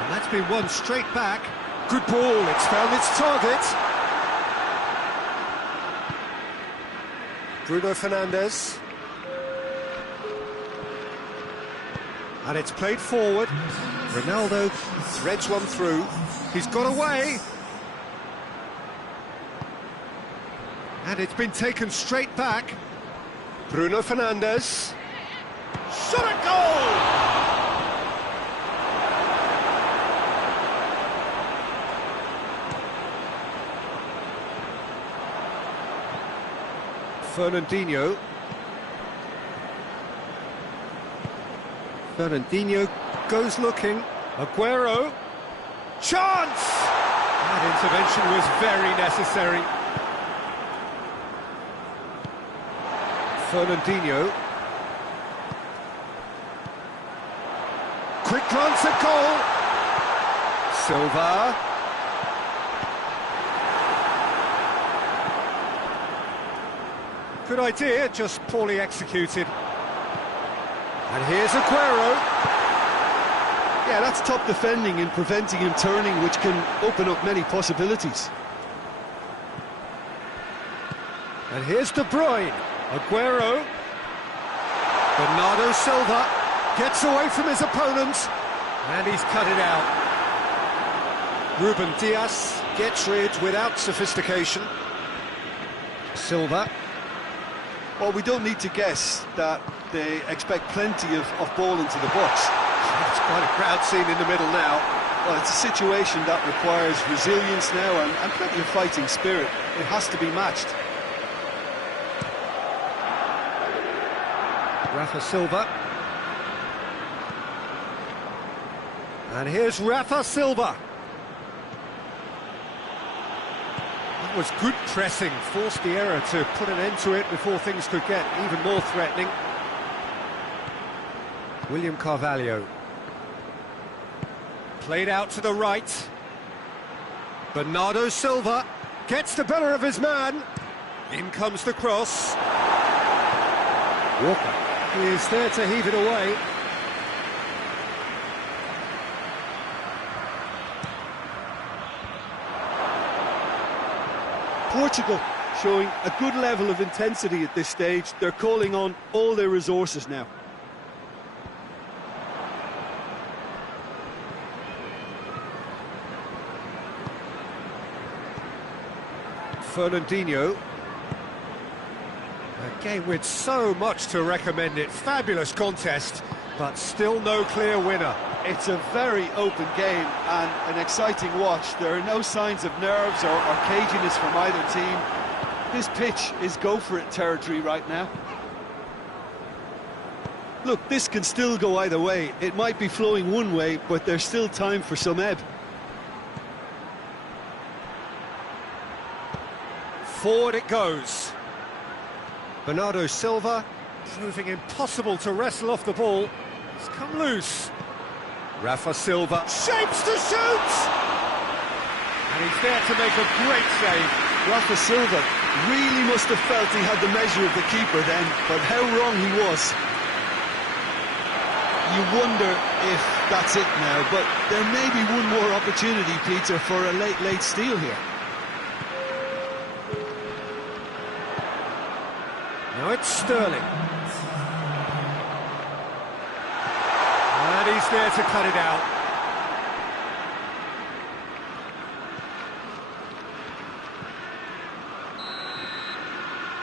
And that's been won straight back. Good ball, it's found its target. Bruno Fernandes. And it's played forward. Ronaldo threads one through. He's got away. And it's been taken straight back. Bruno Fernandes. Shot a goal! Fernandinho. Fernandinho goes looking. Aguero. Chance! That intervention was very necessary. Fernandinho. Quick glance at goal. Silva. Good idea, just poorly executed. And here's Aguero. Yeah, that's top defending and preventing him turning, which can open up many possibilities. And here's De Bruyne. Aguero. Bernardo Silva gets away from his opponent, and he's cut it out. Ruben Dias gets rid without sophistication. Silva. Well, we don't need to guess that they expect plenty of ball into the box. It's quite a crowd scene in the middle now. Well, it's a situation that requires resilience now and plenty of fighting spirit. It has to be matched. Rafa Silva. And here's Rafa Silva. That was good pressing, forced the error to put an end to it before things could get even more threatening. William Carvalho. Played out to the right. Bernardo Silva gets the better of his man. In comes the cross. Walker is there to heave it away. Portugal showing a good level of intensity at this stage. They're calling on all their resources now. Fernandinho. A game with so much to recommend it. Fabulous contest, but still no clear winner. It's a very open game and an exciting watch. There are no signs of nerves or caginess from either team. This pitch is go-for-it territory right now. Look, this can still go either way. It might be flowing one way, but there's still time for some ebb. Forward it goes. Bernardo Silva proving impossible to wrestle off the ball. It's come loose. Rafa Silva shapes to shoot! And he's there to make a great save. Rafa Silva really must have felt he had the measure of the keeper then, but how wrong he was. You wonder if that's it now, but there may be one more opportunity, Peter, for a late steal here. Now it's Sterling. And he's there to cut it out.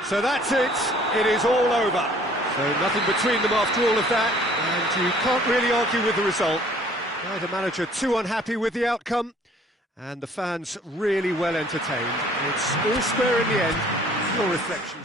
So that's it. It is all over. So nothing between them after all of that, and you can't really argue with the result. Neither manager too unhappy with the outcome, and the fans really well entertained. It's all square in the end. Your reflections.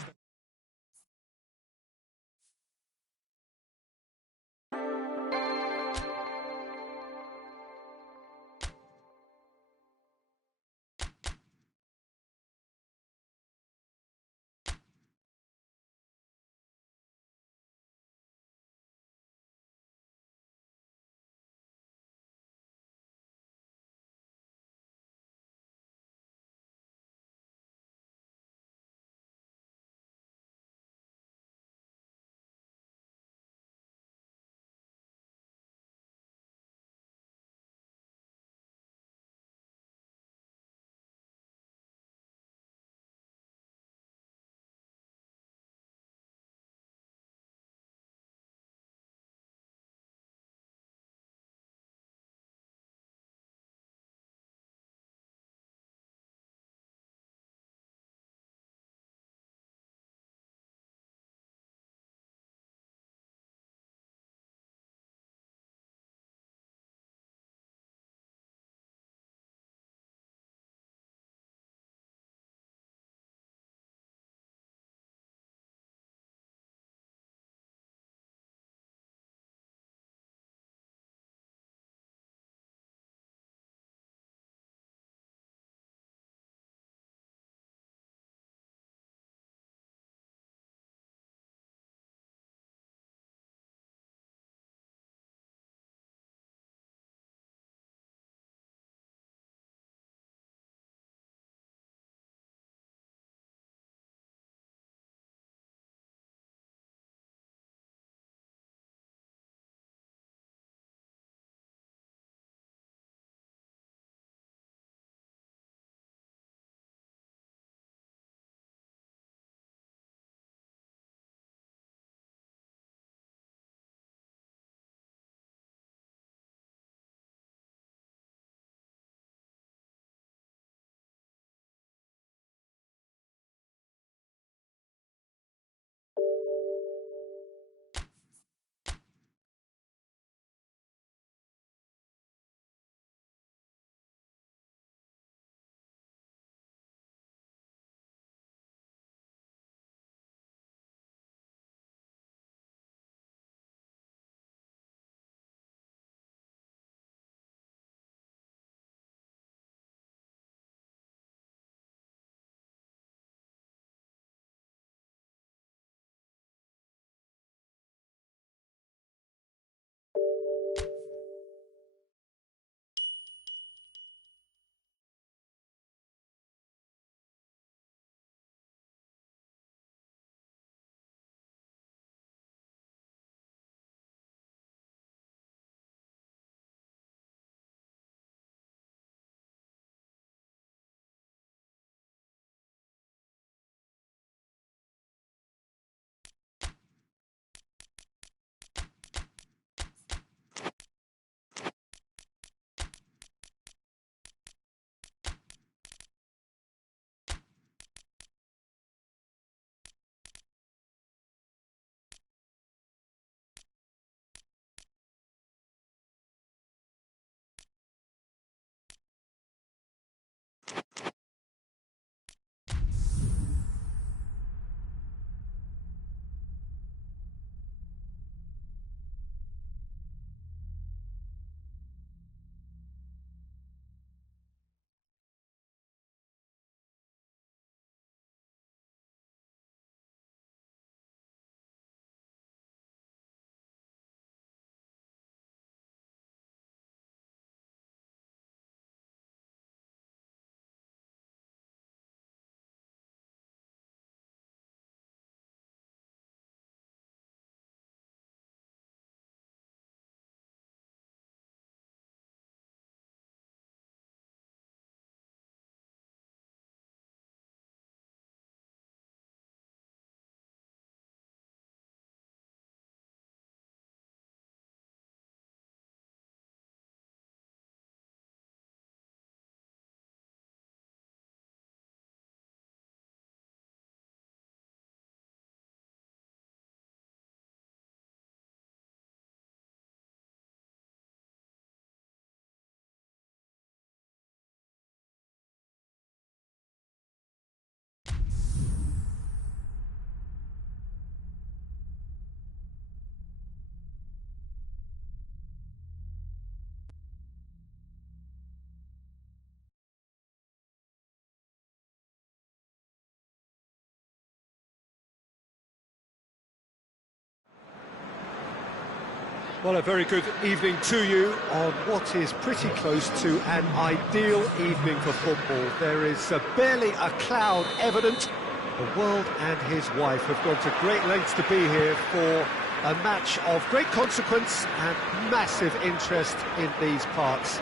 Well, a very good evening to you on what is pretty close to an ideal evening for football. There is barely a cloud evident. The world and his wife have gone to great lengths to be here for a match of great consequence and massive interest in these parts.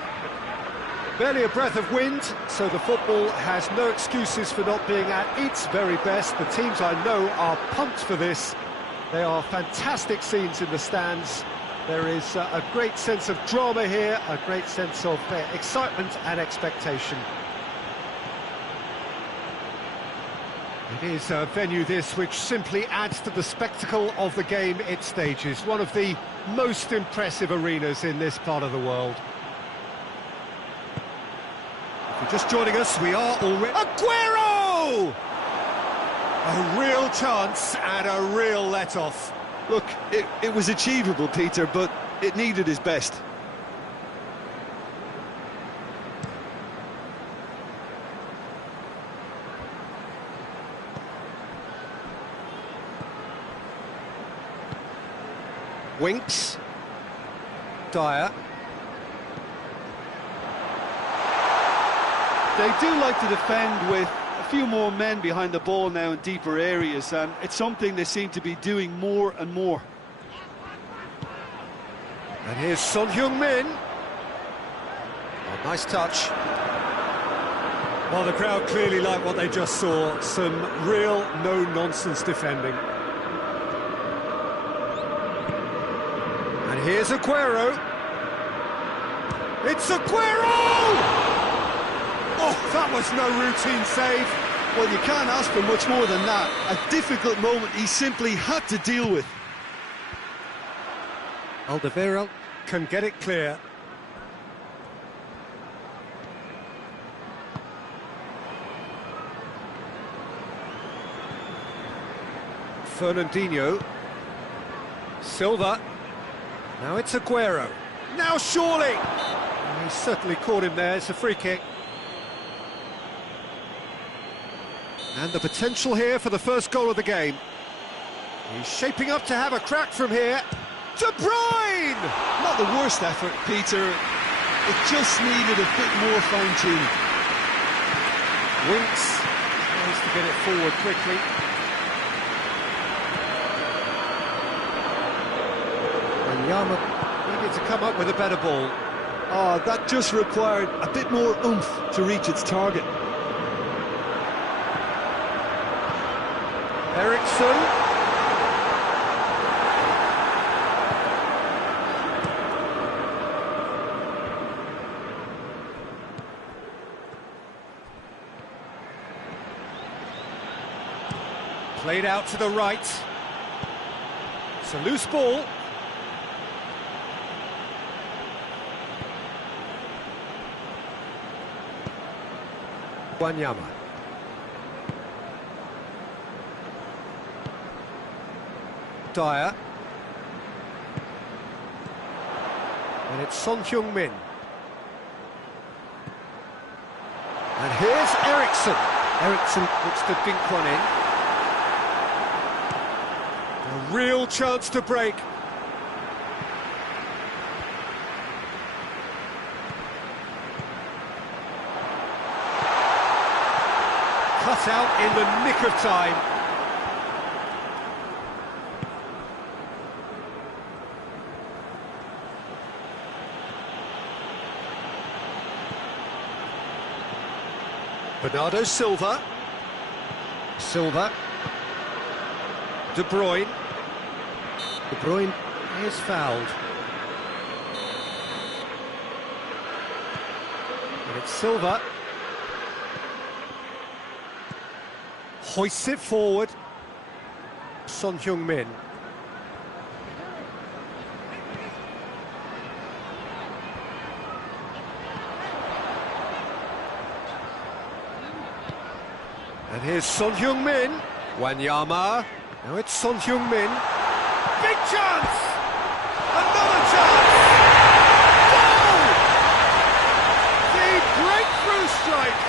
Barely a breath of wind, so the football has no excuses for not being at its very best. The teams I know are pumped for this. They are fantastic scenes in the stands. There is a great sense of drama here, a great sense of excitement and expectation. It is a venue this which simply adds to the spectacle of the game it stages. One of the most impressive arenas in this part of the world. If you're just joining us, we are already... Aguero! A real chance and a real let-off. Look, it was achievable, Peter, but it needed his best. Winks. Dyer. They do like to defend with a few more men behind the ball now in deeper areas, and it's something they seem to be doing more and more. And here's Son Heung-min. Oh, nice touch. Well, the crowd clearly like what they just saw. Some real no-nonsense defending. And here's Aguero. It's Aguero! Oh, that was no routine save. Well, you can't ask for much more than that. A difficult moment he simply had to deal with. Alderweireld can get it clear. Fernandinho. Silva. Now it's Aguero. Now surely! He certainly caught him there. It's a free kick. And the potential here for the first goal of the game. He's shaping up to have a crack from here. De Bruyne! Not the worst effort, Peter. It just needed a bit more fine-tuning. Winks tries to get it forward quickly. And Yama needed to come up with a better ball. Oh, that just required a bit more oomph to reach its target. Eriksson. Played out to the right. It's a loose ball. Wanyama. Dyer. And it's Son Heung-min. And here's Eriksson. Eriksson looks to dink one in. A real chance to break. Cut out in the nick of time. Bernardo Silva. Silva. De Bruyne. De Bruyne is fouled. And it's Silva. Hoists it forward. Son Heung-min. And here's Son Heung-min. Wanyama. Now it's Son Heung-min. Big chance! Another chance! Goal! The breakthrough strike!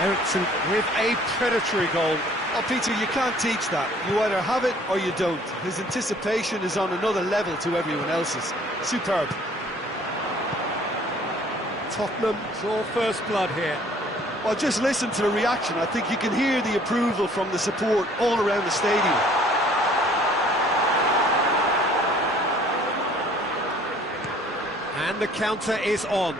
Ericsson with a predatory goal. Oh, Peter, you can't teach that. You either have it or you don't. His anticipation is on another level to everyone else's. Superb. Tottenham saw first blood here. Well, just listen to the reaction. I think you can hear the approval from the support all around the stadium. And the counter is on.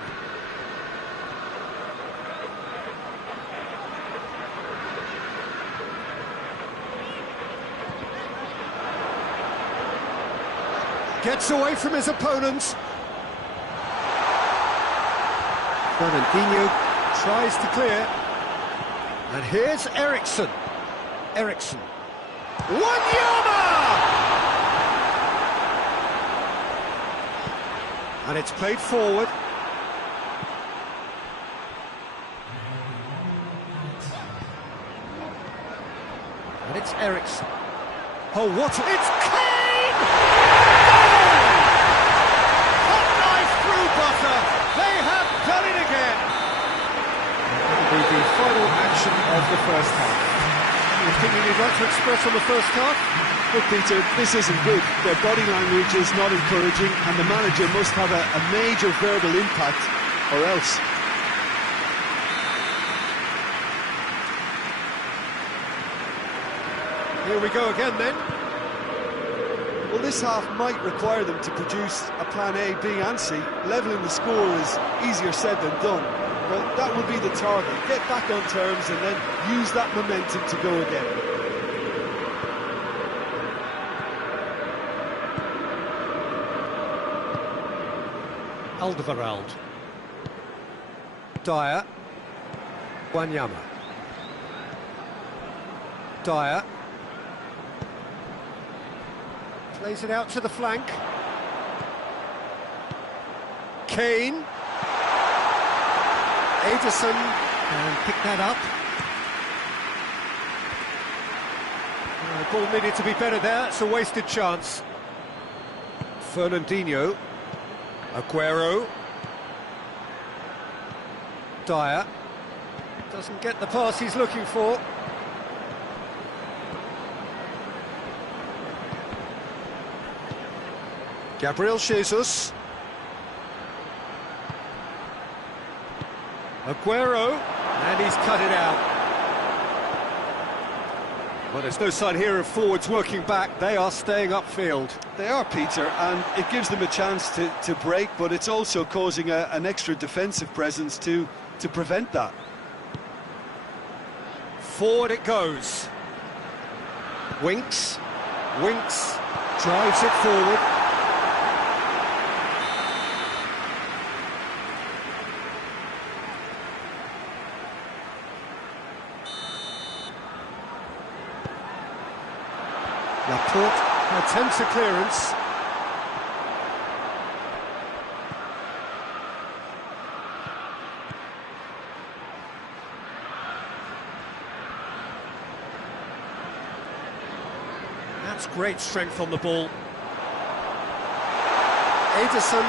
Gets away from his opponents. Fernandinho tries to clear. And here's Ericsson. Ericsson. Wanyama! And it's played forward. And it's Ericsson. Oh, what? It's Kane! Hot knife through butter. They have done it again. That'll be the final action of the first half. Anything you'd like to express on the first half? Look, Peter, this isn't good. Their body language is not encouraging, and the manager must have a major verbal impact, or else. Here we go again then. Well, this half might require them to produce a plan A, B and C. Levelling the score is easier said than done, but that would be the target. Get back on terms and then use that momentum to go again. Alderweireld. Dyer. Wanyama. Dyer. Plays it out to the flank. Kane. Ederson can pick that up. The ball needed to be better there. It's a wasted chance. Fernandinho. Aguero. Dyer. Doesn't get the pass he's looking for. Gabriel Jesus. Aguero. And he's cut it out. Well, there's no sign here of forwards working back. They are staying upfield. They are, Peter, and it gives them a chance to break, but it's also causing an extra defensive presence to prevent that. Forward it goes. Winks. Winks drives it forward. Laporte attempts a clearance. That's great strength on the ball. Ederson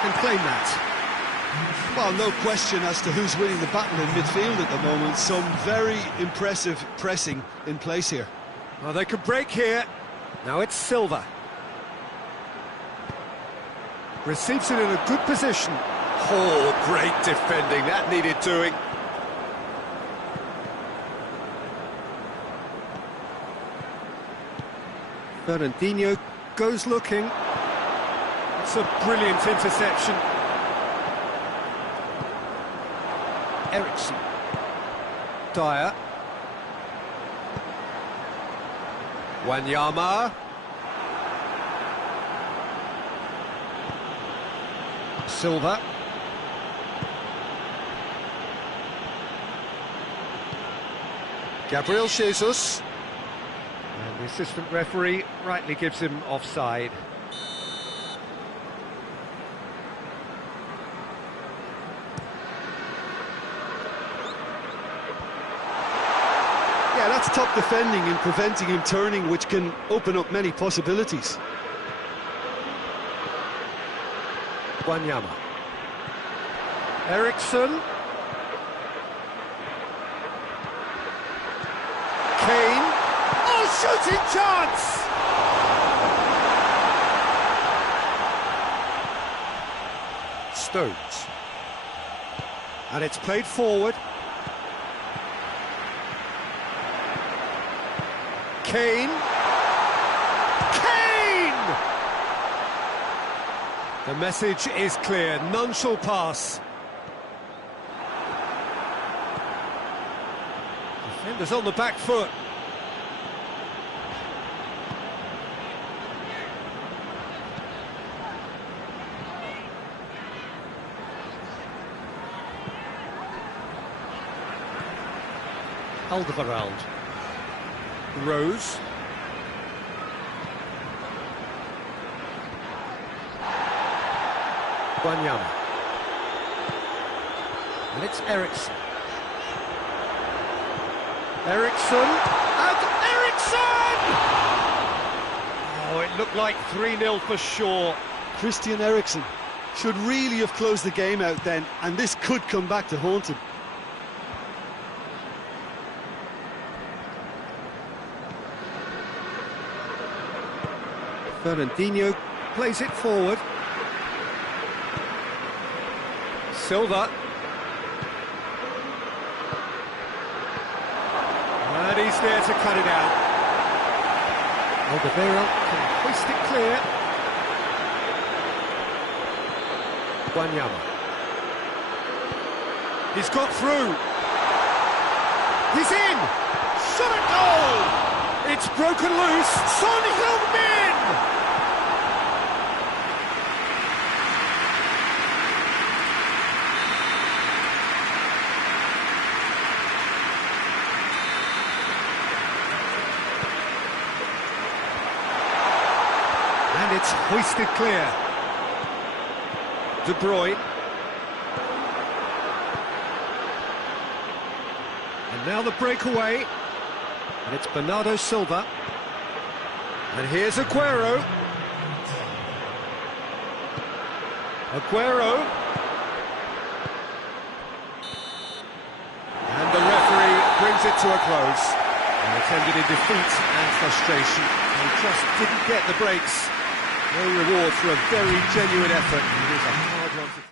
can claim that. Well, no question as to who's winning the battle in midfield at the moment. Some very impressive pressing in place here. Well, they could break here. Now it's Silva. Receives it in a good position. Oh, great defending. That needed doing. Fernandinho goes looking. It's a brilliant interception. Ericsson. Dyer. Wanyama. Silva. Gabriel Jesus. And the assistant referee rightly gives him offside. Yeah, that's top defending and preventing him turning, which can open up many possibilities. Wanyama. Ericsson. shooting chance! Stones. And it's played forward. Kane. Kane! The message is clear, none shall pass. Defenders on the back foot. Alderweireld. Rose. Wanyama. And it's Eriksson. Eriksson. And Eriksson! Oh, it looked like 3-0 for sure. Christian Eriksen should really have closed the game out then, and this could come back to haunt him. Fernandinho plays it forward. Silva. And he's there to cut it out. Alderweireld can hoist it clear. Wanyama. He's got through. He's in! Shot at goal! It's broken loose. Son Heung-min! And it's hoisted clear. De Bruyne. And now the breakaway. And it's Bernardo Silva. And here's Aguero. Aguero. And the referee brings it to a close. And it's ended in defeat and frustration. They just didn't get the breaks. No reward for a very genuine effort. It is a hard one to...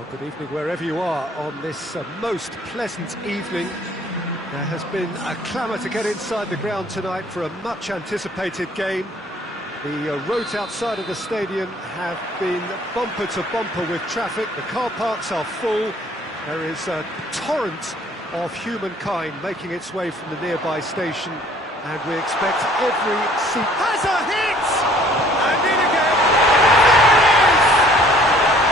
Well, good evening wherever you are on this most pleasant evening. There has been a clamour to get inside the ground tonight for a much-anticipated game. The roads outside of the stadium have been bumper to bumper with traffic. The car parks are full. There is a torrent of humankind making its way from the nearby station, and we expect every seat... Has a hit! And in again! There it is!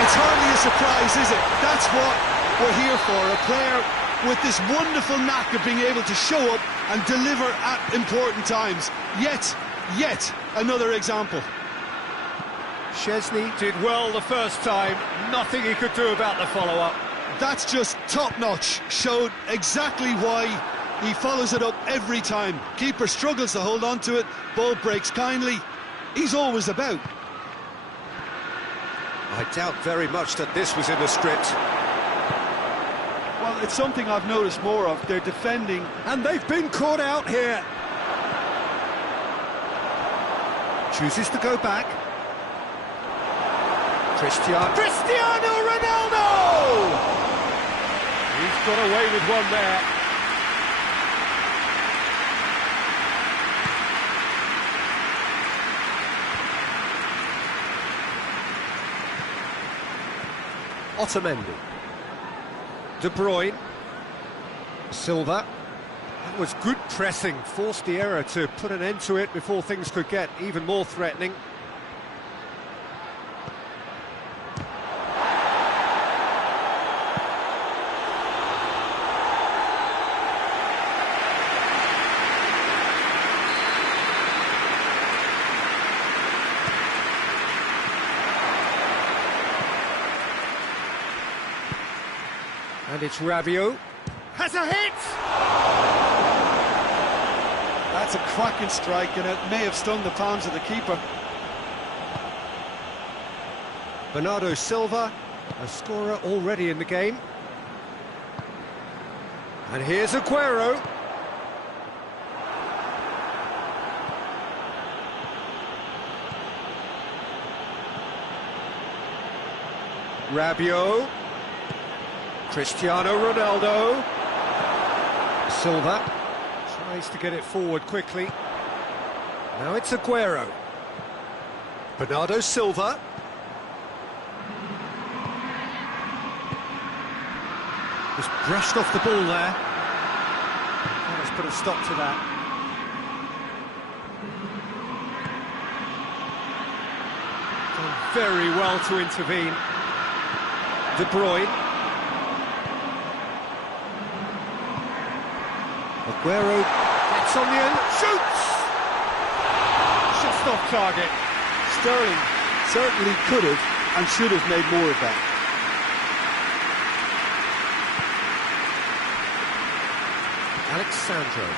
It's hardly a surprise, is it? That's what we're here for, a player with this wonderful knack of being able to show up and deliver at important times. Yet another example. Szczesny did well the first time, nothing he could do about the follow-up. That's just top-notch, showed exactly why he follows it up every time. Keeper struggles to hold on to it, ball breaks kindly, he's always about. I doubt very much that this was in the script. Well, it's something I've noticed more of. They're defending. And they've been caught out here. Chooses to go back. Cristiano Ronaldo! He's got away with one there. Otamendi. De Bruyne. Silva. That was good pressing, forced the error to put an end to it before things could get even more threatening. And it's Rabiot. Has a hit! That's a cracking strike, and it may have stung the palms of the keeper. Bernardo Silva, a scorer already in the game. And here's Aguero. Rabiot. Cristiano Ronaldo. Silva tries to get it forward quickly. Now it's Aguero. Bernardo Silva. Just brushed off the ball there. Let's put a stop to that. Done very well to intervene. De Bruyne. Aguero gets on the end, shoots! Just off target. Sterling certainly could have and should have made more of that. Alexandro.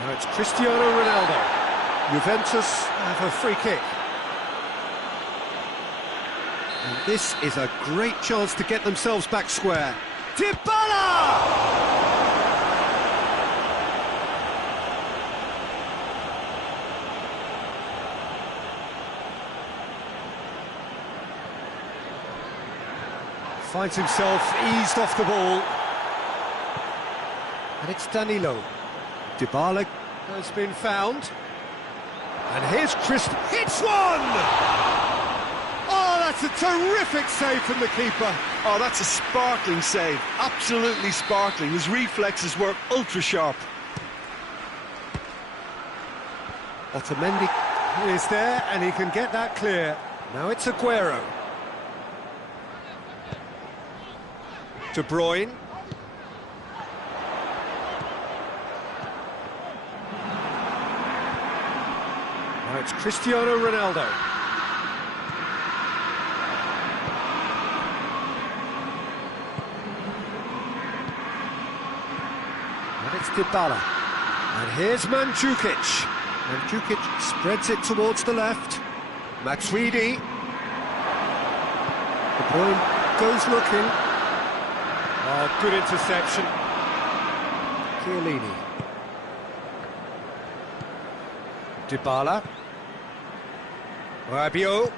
Now it's Cristiano Ronaldo. Juventus have a free kick. And this is a great chance to get themselves back square. Dybala! Finds himself eased off the ball. And it's Danilo. Dybala has been found. And here's Chris. Hits one! That's a terrific save from the keeper. Oh, that's a sparkling save. Absolutely sparkling. His reflexes were ultra sharp. Otamendi is there, and he can get that clear. Now it's Aguero. De Bruyne. Now it's Cristiano Ronaldo. It's Dybala. And here's Mandzukic. Mandzukic spreads it towards the left. Matuidi. De Bruyne goes looking. Oh, good interception. Chiellini. Dybala. Rabiot.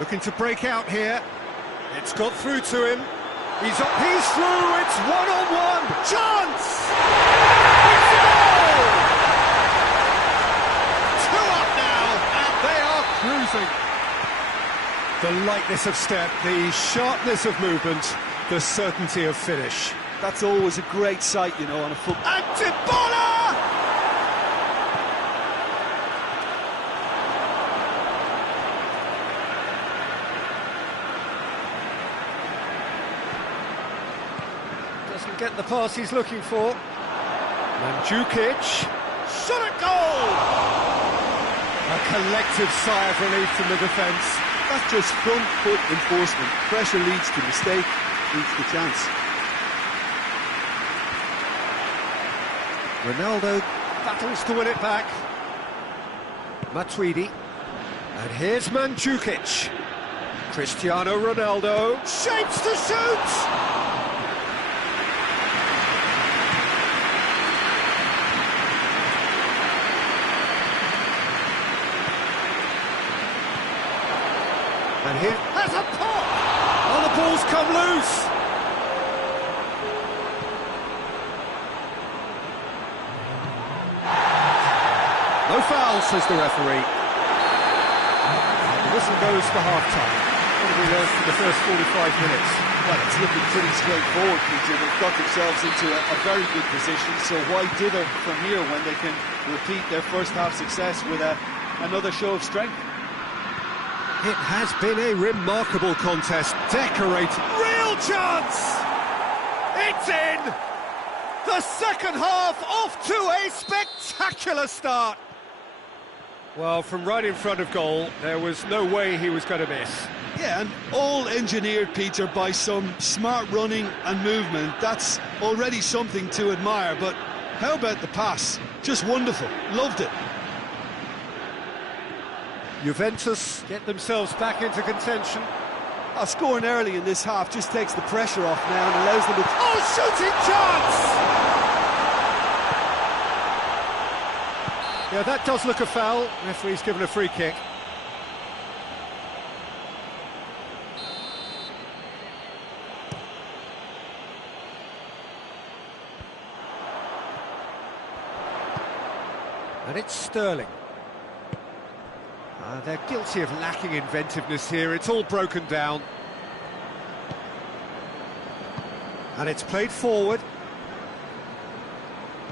Looking to break out here. It's got through to him. He's through. It's one-on-one. Chance! It's a goal! 2 up now, and they are cruising. The lightness of step, the sharpness of movement, the certainty of finish. That's always a great sight, you know, on a football. And Dybala! Doesn't get the pass he's looking for. Mandzukic. Shot at goal! A collective sigh of relief from the defence. That's just front foot enforcement. Pressure leads to mistake, leads to chance. Ronaldo battles to win it back. Matuidi. And here's Mandzukic. Cristiano Ronaldo. Shapes to shoot! And here has a pop! Oh, the ball's come loose! No foul, says the referee. The whistle goes for half-time. What have we learned from the first 45 minutes? Well, it's looking pretty straightforward, Peter. They've got themselves into a very good position, so why dither from here when they can repeat their first half success with another show of strength? It has been a remarkable contest, decorated. Real chance! It's in! The second half off to a spectacular start. Well, from right in front of goal, there was no way he was going to miss. Yeah, and all engineered, Peter, by some smart running and movement. That's already something to admire, but how about the pass? Just wonderful. Loved it. Juventus get themselves back into contention. Scoring early in this half just takes the pressure off now and allows them to... Oh, shooting chance! Yeah, that does look a foul. Referee's given a free kick. And it's Sterling. They're guilty of lacking inventiveness here. It's all broken down. And it's played forward.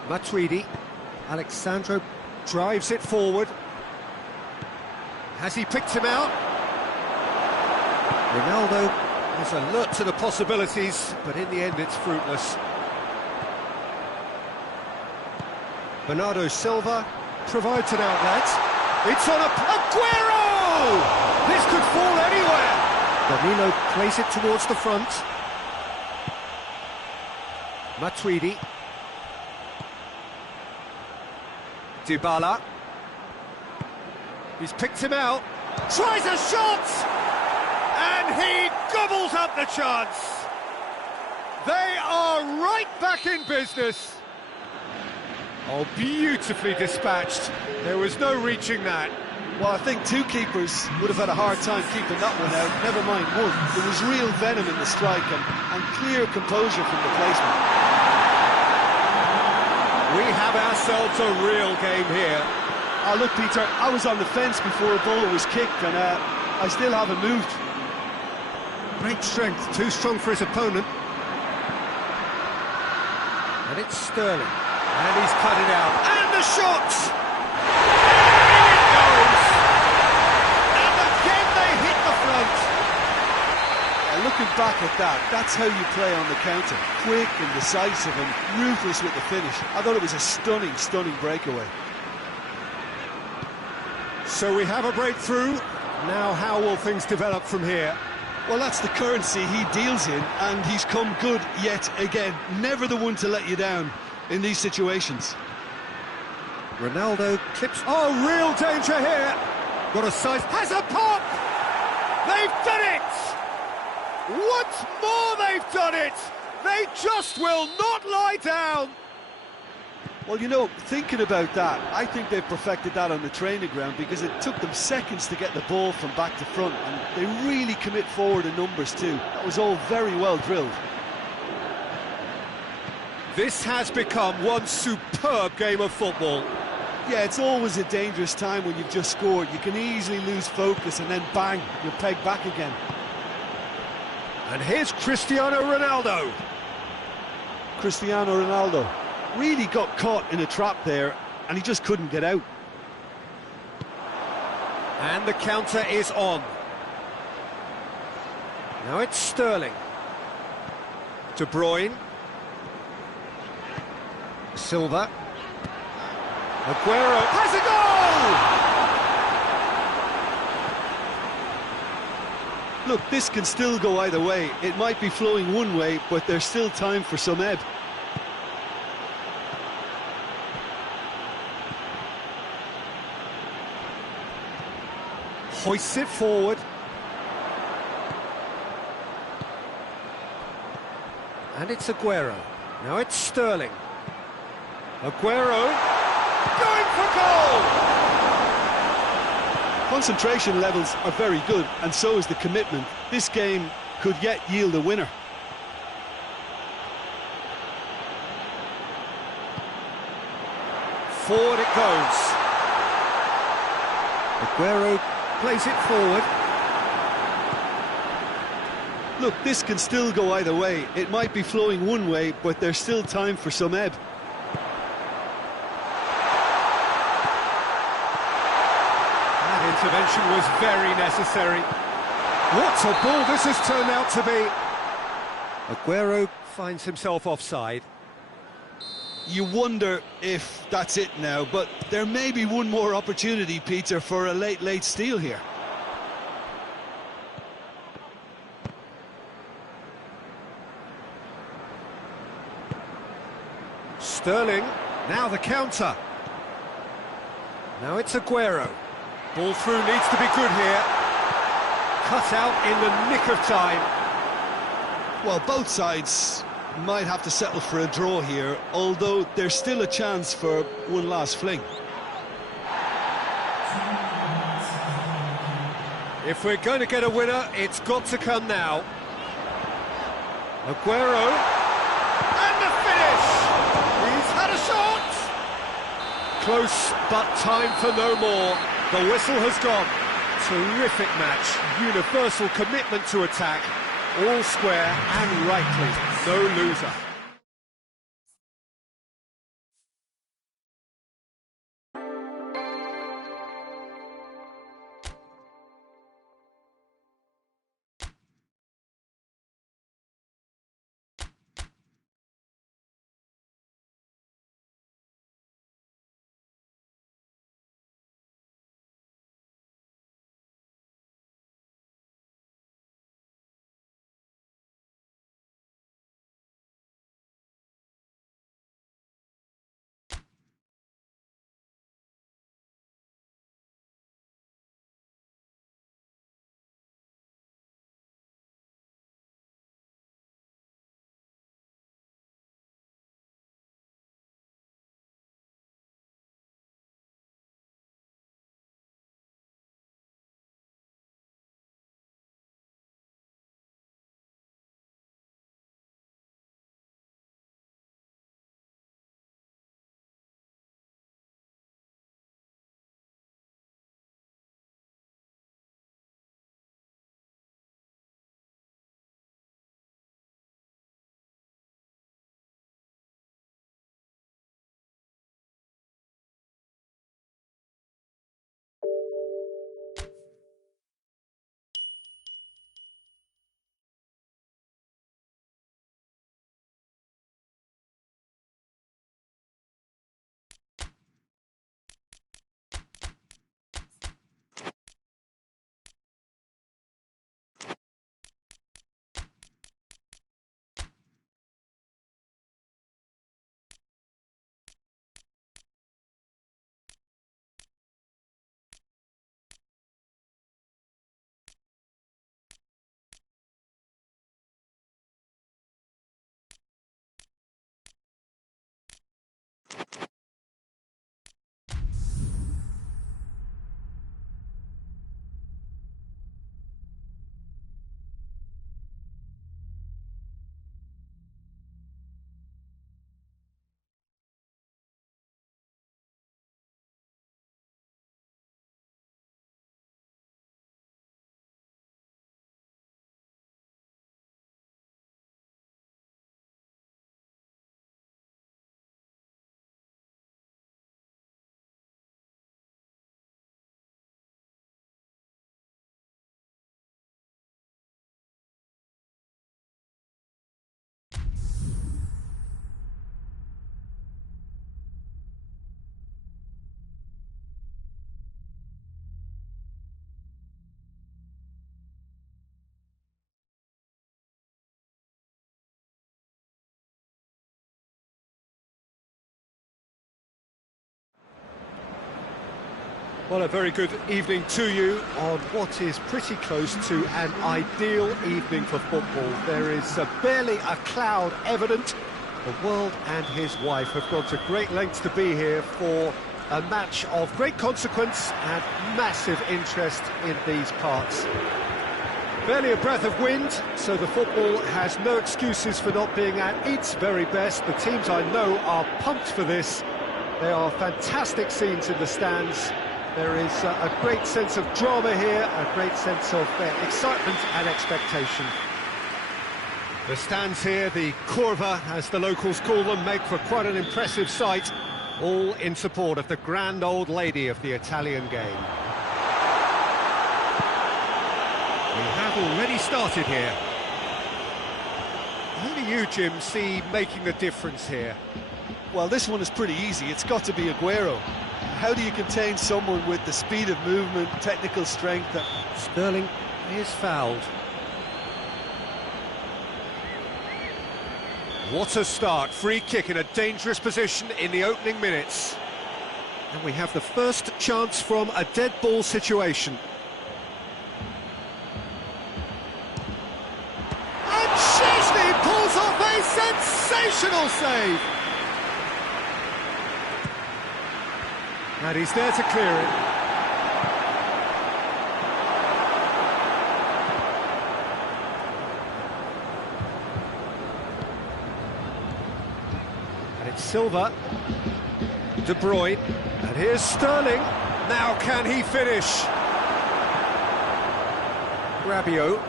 Matuidi. Alexandro drives it forward. Has he picked him out? Ronaldo is alert to the possibilities, but in the end it's fruitless. Bernardo Silva provides an outlet. It's on Aguero! This could fall anywhere! Danilo plays it towards the front. Matuidi. Dybala. He's picked him out. Tries a shot! And he gobbles up the chance. They are right back in business. Oh, beautifully dispatched. There was no reaching that. Well, I think two keepers would have had a hard time keeping that one out, never mind one. There was real venom in the strike and clear composure from the placement. We have ourselves a real game here. Look, Peter, I was on the fence before a ball was kicked and I still haven't moved. Great strength, too strong for his opponent. And it's Sterling. And he's cut it out. And the shot! And it goes! And again they hit the front. Looking back at that, that's how you play on the counter. Quick and decisive and ruthless with the finish. I thought it was a stunning, stunning breakaway. So we have a breakthrough. Now how will things develop from here? Well, that's the currency he deals in, and he's come good yet again. Never the one to let you down in these situations. Ronaldo clips. Oh, real danger here. Got a size. Has a pop. They've done it. Once more they've done it. They just will not lie down. Well, you know, thinking about that, I think they've perfected that on the training ground because it took them seconds to get the ball from back to front, and they really commit forward in numbers too. That was all very well drilled. This has become one superb game of football. Yeah, it's always a dangerous time when you've just scored. You can easily lose focus and then bang, you're pegged back again. And here's Cristiano Ronaldo. Cristiano Ronaldo really got caught in a trap there, and he just couldn't get out. And the counter is on. Now it's Sterling. De Bruyne. Silva. Aguero has a goal! Look, this can still go either way. It might be flowing one way, but there's still time for some ebb. Hoists it forward. And it's Aguero. Now it's Sterling. Aguero going for goal! Concentration levels are very good, and so is the commitment. This game could yet yield a winner. Forward it goes. Aguero plays it forward. Look, this can still go either way. It might be flowing one way, but there's still time for some ebb. That intervention was very necessary. What a ball this has turned out to be. Aguero finds himself offside. You wonder if that's it now, but there may be one more opportunity, Peter, for a late steal here. Sterling, now the counter. Now it's Aguero. Ball through needs to be good here. Cut out in the nick of time. Well, both sides might have to settle for a draw here, although there's still a chance for one last fling. If we're going to get a winner, it's got to come now. Aguero. And the finish! He's had a shot! Close, but time for no more. The whistle has gone. Terrific match. Universal commitment to attack. All square and rightly. No loser. Well, a very good evening to you on what is pretty close to an ideal evening for football. There is barely a cloud evident. The world and his wife have gone to great lengths to be here for a match of great consequence and massive interest in these parts. Barely a breath of wind, so the football has no excuses for not being at its very best. The teams I know are pumped for this. There are fantastic scenes in the stands. There is a great sense of drama here, a great sense of excitement and expectation. The stands here, the curva, as the locals call them, make for quite an impressive sight, all in support of the grand old lady of the Italian game. We have already started here. Who do you, Jim, see making the difference here? Well, this one is pretty easy. It's got to be Aguero. How do you contain someone with the speed of movement, technical strength? Sterling is fouled. What a start. Free kick in a dangerous position in the opening minutes. And we have the first chance from a dead ball situation. And Szczęsny pulls off a sensational save. And he's there to clear it. And it's Silva, De Bruyne, and here's Sterling. Now can he finish? Rabiot.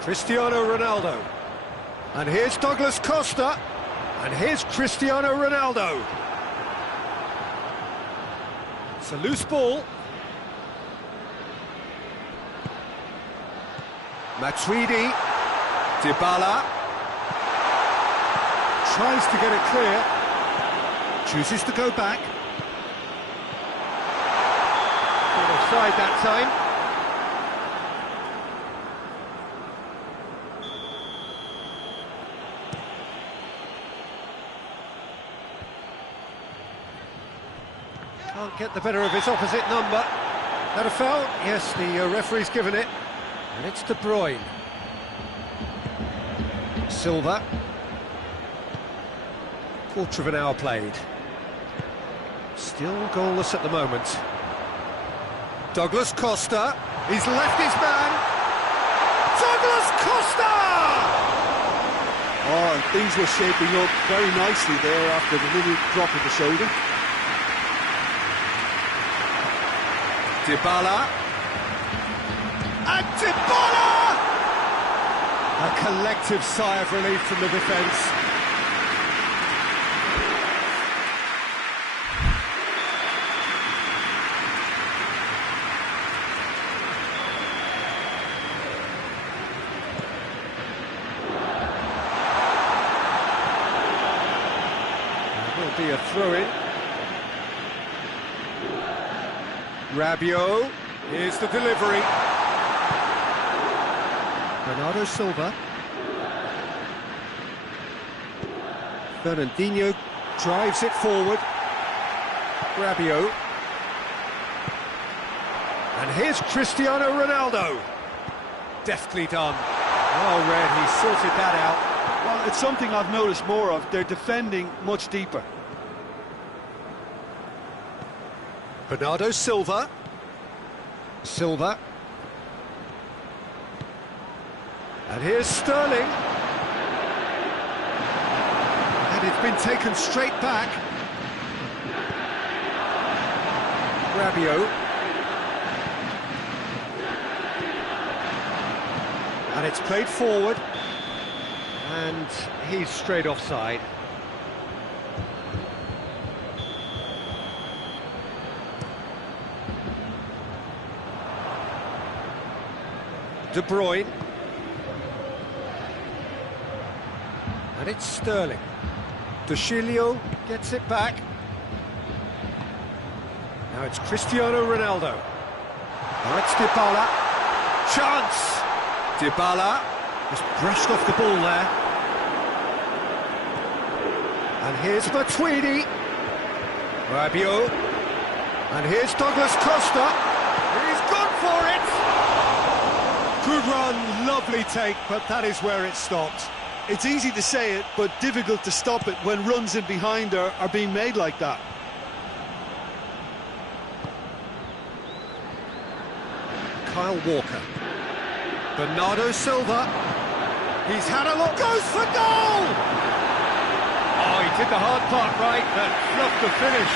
Cristiano Ronaldo. And here's Douglas Costa. And here's Cristiano Ronaldo. It's a loose ball. Matuidi. Dybala. Tries to get it clear. Chooses to go back. Not offside that time. Can't get the better of his opposite number. That a foul? Yes, the referee's given it. And it's De Bruyne. Silva. Quarter of an hour played. Still goalless at the moment. Douglas Costa. He's left his man. Douglas Costa! Oh, and things were shaping up very nicely there after the little drop of the shoulder. Dybala. And Dybala! A collective sigh of relief from the defence. There will be a throw-in. Rabiot, here's the delivery. Bernardo Silva. Fernandinho drives it forward. Rabiot. And here's Cristiano Ronaldo. Deftly done. Well read, he sorted that out. Well, it's something I've noticed more of. They're defending much deeper. Bernardo Silva. Silva. And here's Sterling. And it's been taken straight back. Rabiot. And it's played forward. And he's straight offside. De Bruyne. And it's Sterling. De Chilio gets it back. Now it's Cristiano Ronaldo. Now it's Dybala. Chance! Dybala just brushed off the ball there. And here's Matuidi. Rabiot. And here's Douglas Costa. He's gone for it! Good run, lovely take, but that is where it stopped. It's easy to say it, but difficult to stop it when runs in behind are being made like that. Kyle Walker. Bernardo Silva. He's had a look, goes for goal! Oh, he did the hard part right, but fluffed the finish.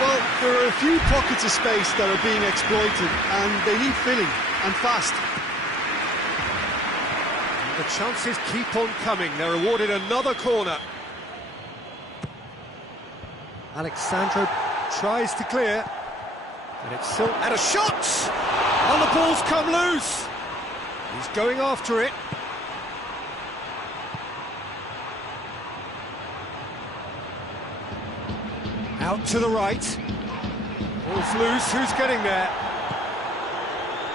Well, there are a few pockets of space that are being exploited, and they need filling, and fast. And the chances keep on coming. They're awarded another corner. Alexandro tries to clear, and it's still... And a shot! And the ball's come loose! He's going after it. Out to the right. Ball's loose, who's getting there?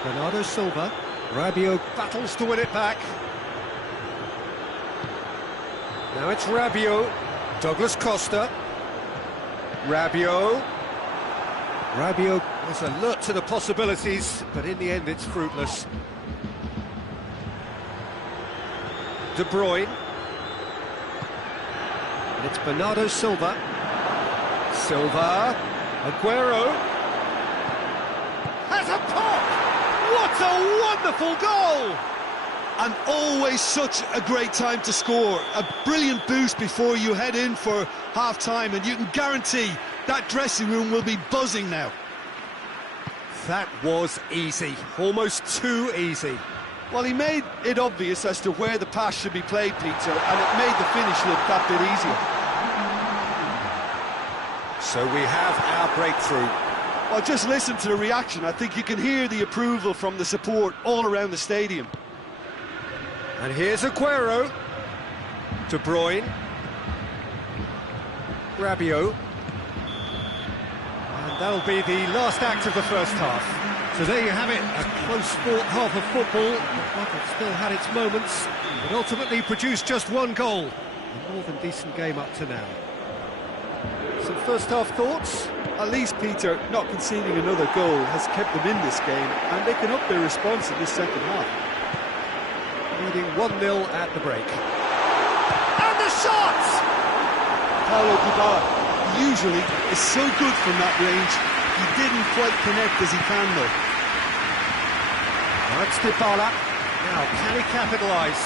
Bernardo Silva. Rabiot battles to win it back. Now it's Rabiot. Douglas Costa. Rabiot. Rabiot was alert to the possibilities, but in the end it's fruitless. De Bruyne. And it's Bernardo Silva. Silva. Aguero. Has a pop! What a wonderful goal! And always such a great time to score. A brilliant boost before you head in for half-time, and you can guarantee that dressing room will be buzzing now. That was easy, almost too easy. Well, he made it obvious as to where the pass should be played, Peter, and it made the finish look that bit easier. So we have our breakthrough. Well, just listen to the reaction. I think you can hear the approval from the support all around the stadium. And here's Aguero. De Bruyne. Rabiot. And that'll be the last act of the first half. So there you have it, a close fought half of football. It still had its moments, but ultimately produced just one goal. A more than decent game up to now. Some first half thoughts? At least, Peter, not conceding another goal has kept them in this game, and they can up their response in this second half. Leading 1-0 at the break. And the shot! Paulo Dybala usually is so good from that range. He didn't quite connect as he can, though. Now it's Dybala. Now, can he capitalise?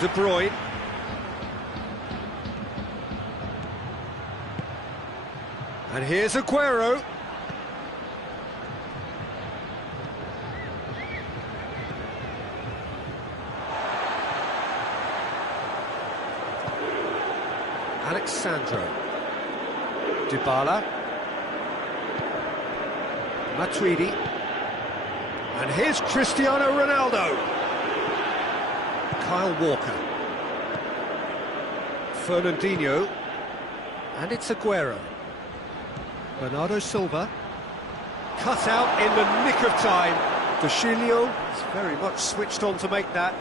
De Bruyne. And here's Aguero. Alexandro. Dybala. Matuidi. And here's Cristiano Ronaldo. Kyle Walker. Fernandinho. And it's Aguero. Bernardo Silva. Cut out in the nick of time. De Chilio is very much switched on to make that.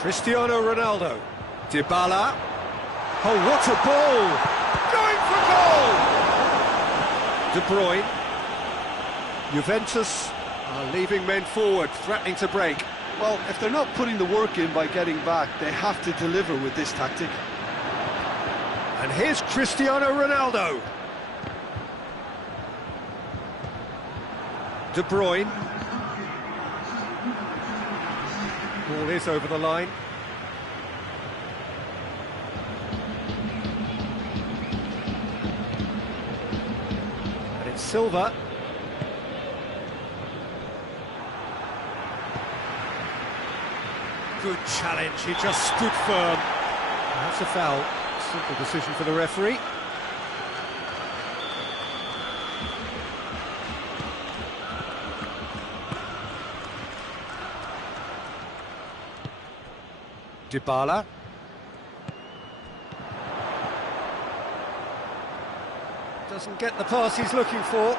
Cristiano Ronaldo. Dybala. Oh, what a ball! Going for goal! De Bruyne. Juventus are leaving men forward, threatening to break. Well, if they're not putting the work in by getting back, they have to deliver with this tactic. And here's Cristiano Ronaldo. De Bruyne. Ball is over the line. And it's Silva. Good challenge, he just stood firm. That's a foul. Simple decision for the referee. Dybala. Doesn't get the pass he's looking for.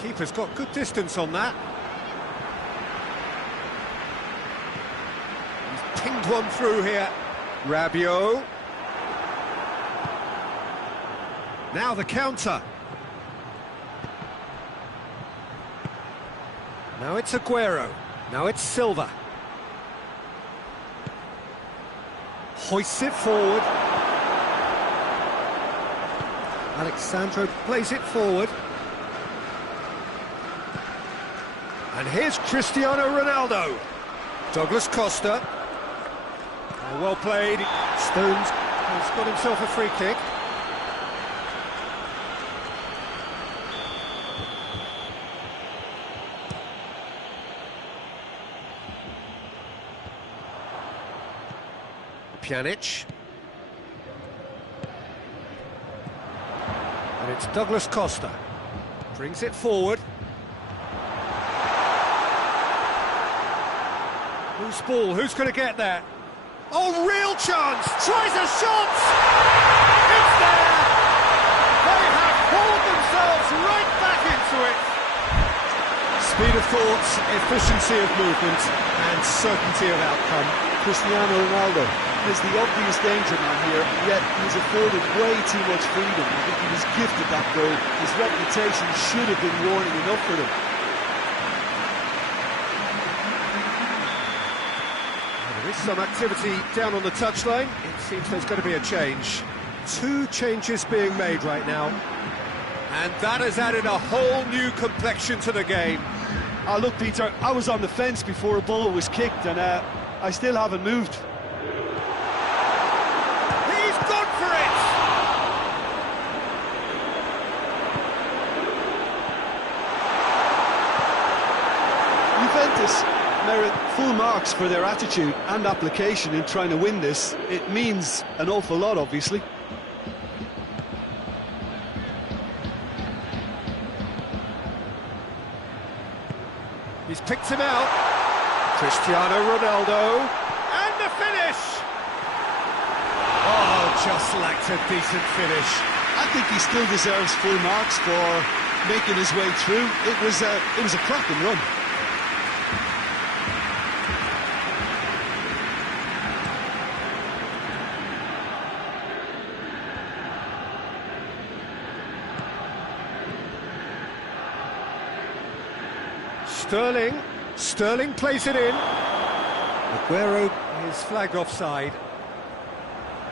Keeper's got good distance on that. He's pinged send one through here. Rabiot. Now the counter. Now it's Aguero. Now it's Silva. Hoists it forward. Alexandro plays it forward. And here's Cristiano Ronaldo. Douglas Costa. Oh, well played. Stones has got himself a free kick. Pjanic. And it's Douglas Costa. Brings it forward. Who's ball? Who's going to get there? Oh, real chance! Tries a shot! It's there! They have pulled themselves right back into it! Speed of thought, efficiency of movement, and certainty of outcome. Cristiano Ronaldo is the obvious danger man here, yet he's afforded way too much freedom. I think he was gifted that goal. His reputation should have been warning enough for them. There is some activity down on the touchline. It seems there's going to be a change. 2 changes being made right now. And that has added a whole new complexion to the game. Oh, look, Peter, I was on the fence before a ball was kicked, and I still haven't moved. He's gone for it! Juventus merit full marks for their attitude and application in trying to win this. It means an awful lot, obviously. He's picked him out. Cristiano Ronaldo. And the finish! Oh, just lacked a decent finish. I think he still deserves full marks for making his way through. It was a cracking run. Sterling plays it in. Aguero is flagged offside.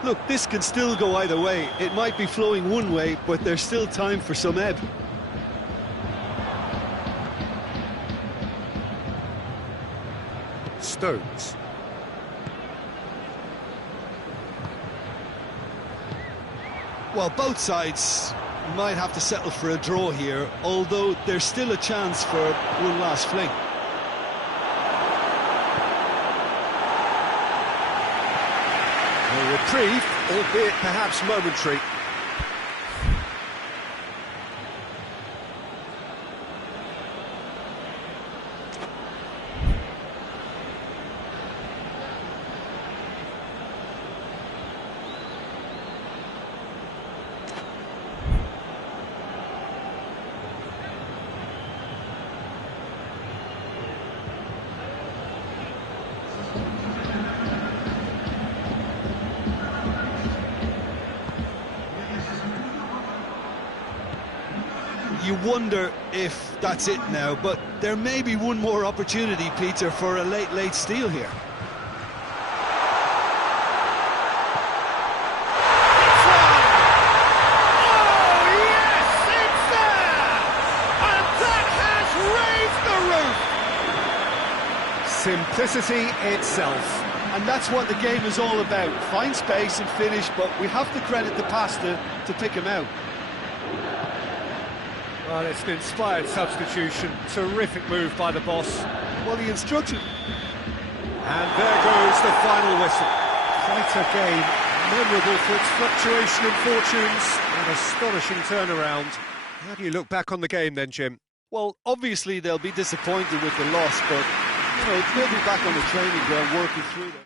Look, this can still go either way. It might be flowing one way, but there's still time for some ebb. Stones. Well, both sides might have to settle for a draw here, although there's still a chance for one last fling. A reprieve, albeit perhaps momentary. You wonder if that's it now, but there may be one more opportunity, Peter, for a late steal here. It's one! Oh, yes, it's there! And that has raised the roof! Simplicity itself. And that's what the game is all about. Find space and finish, but we have to credit the passer to pick him out. Well, it's an inspired substitution. Terrific move by the boss. Well, the instruction. And there goes the final whistle. Quite a game, memorable for its fluctuation in fortunes and astonishing turnaround. How do you look back on the game then, Jim? Well, obviously they'll be disappointed with the loss, but, you know, they'll be back on the training ground working through them.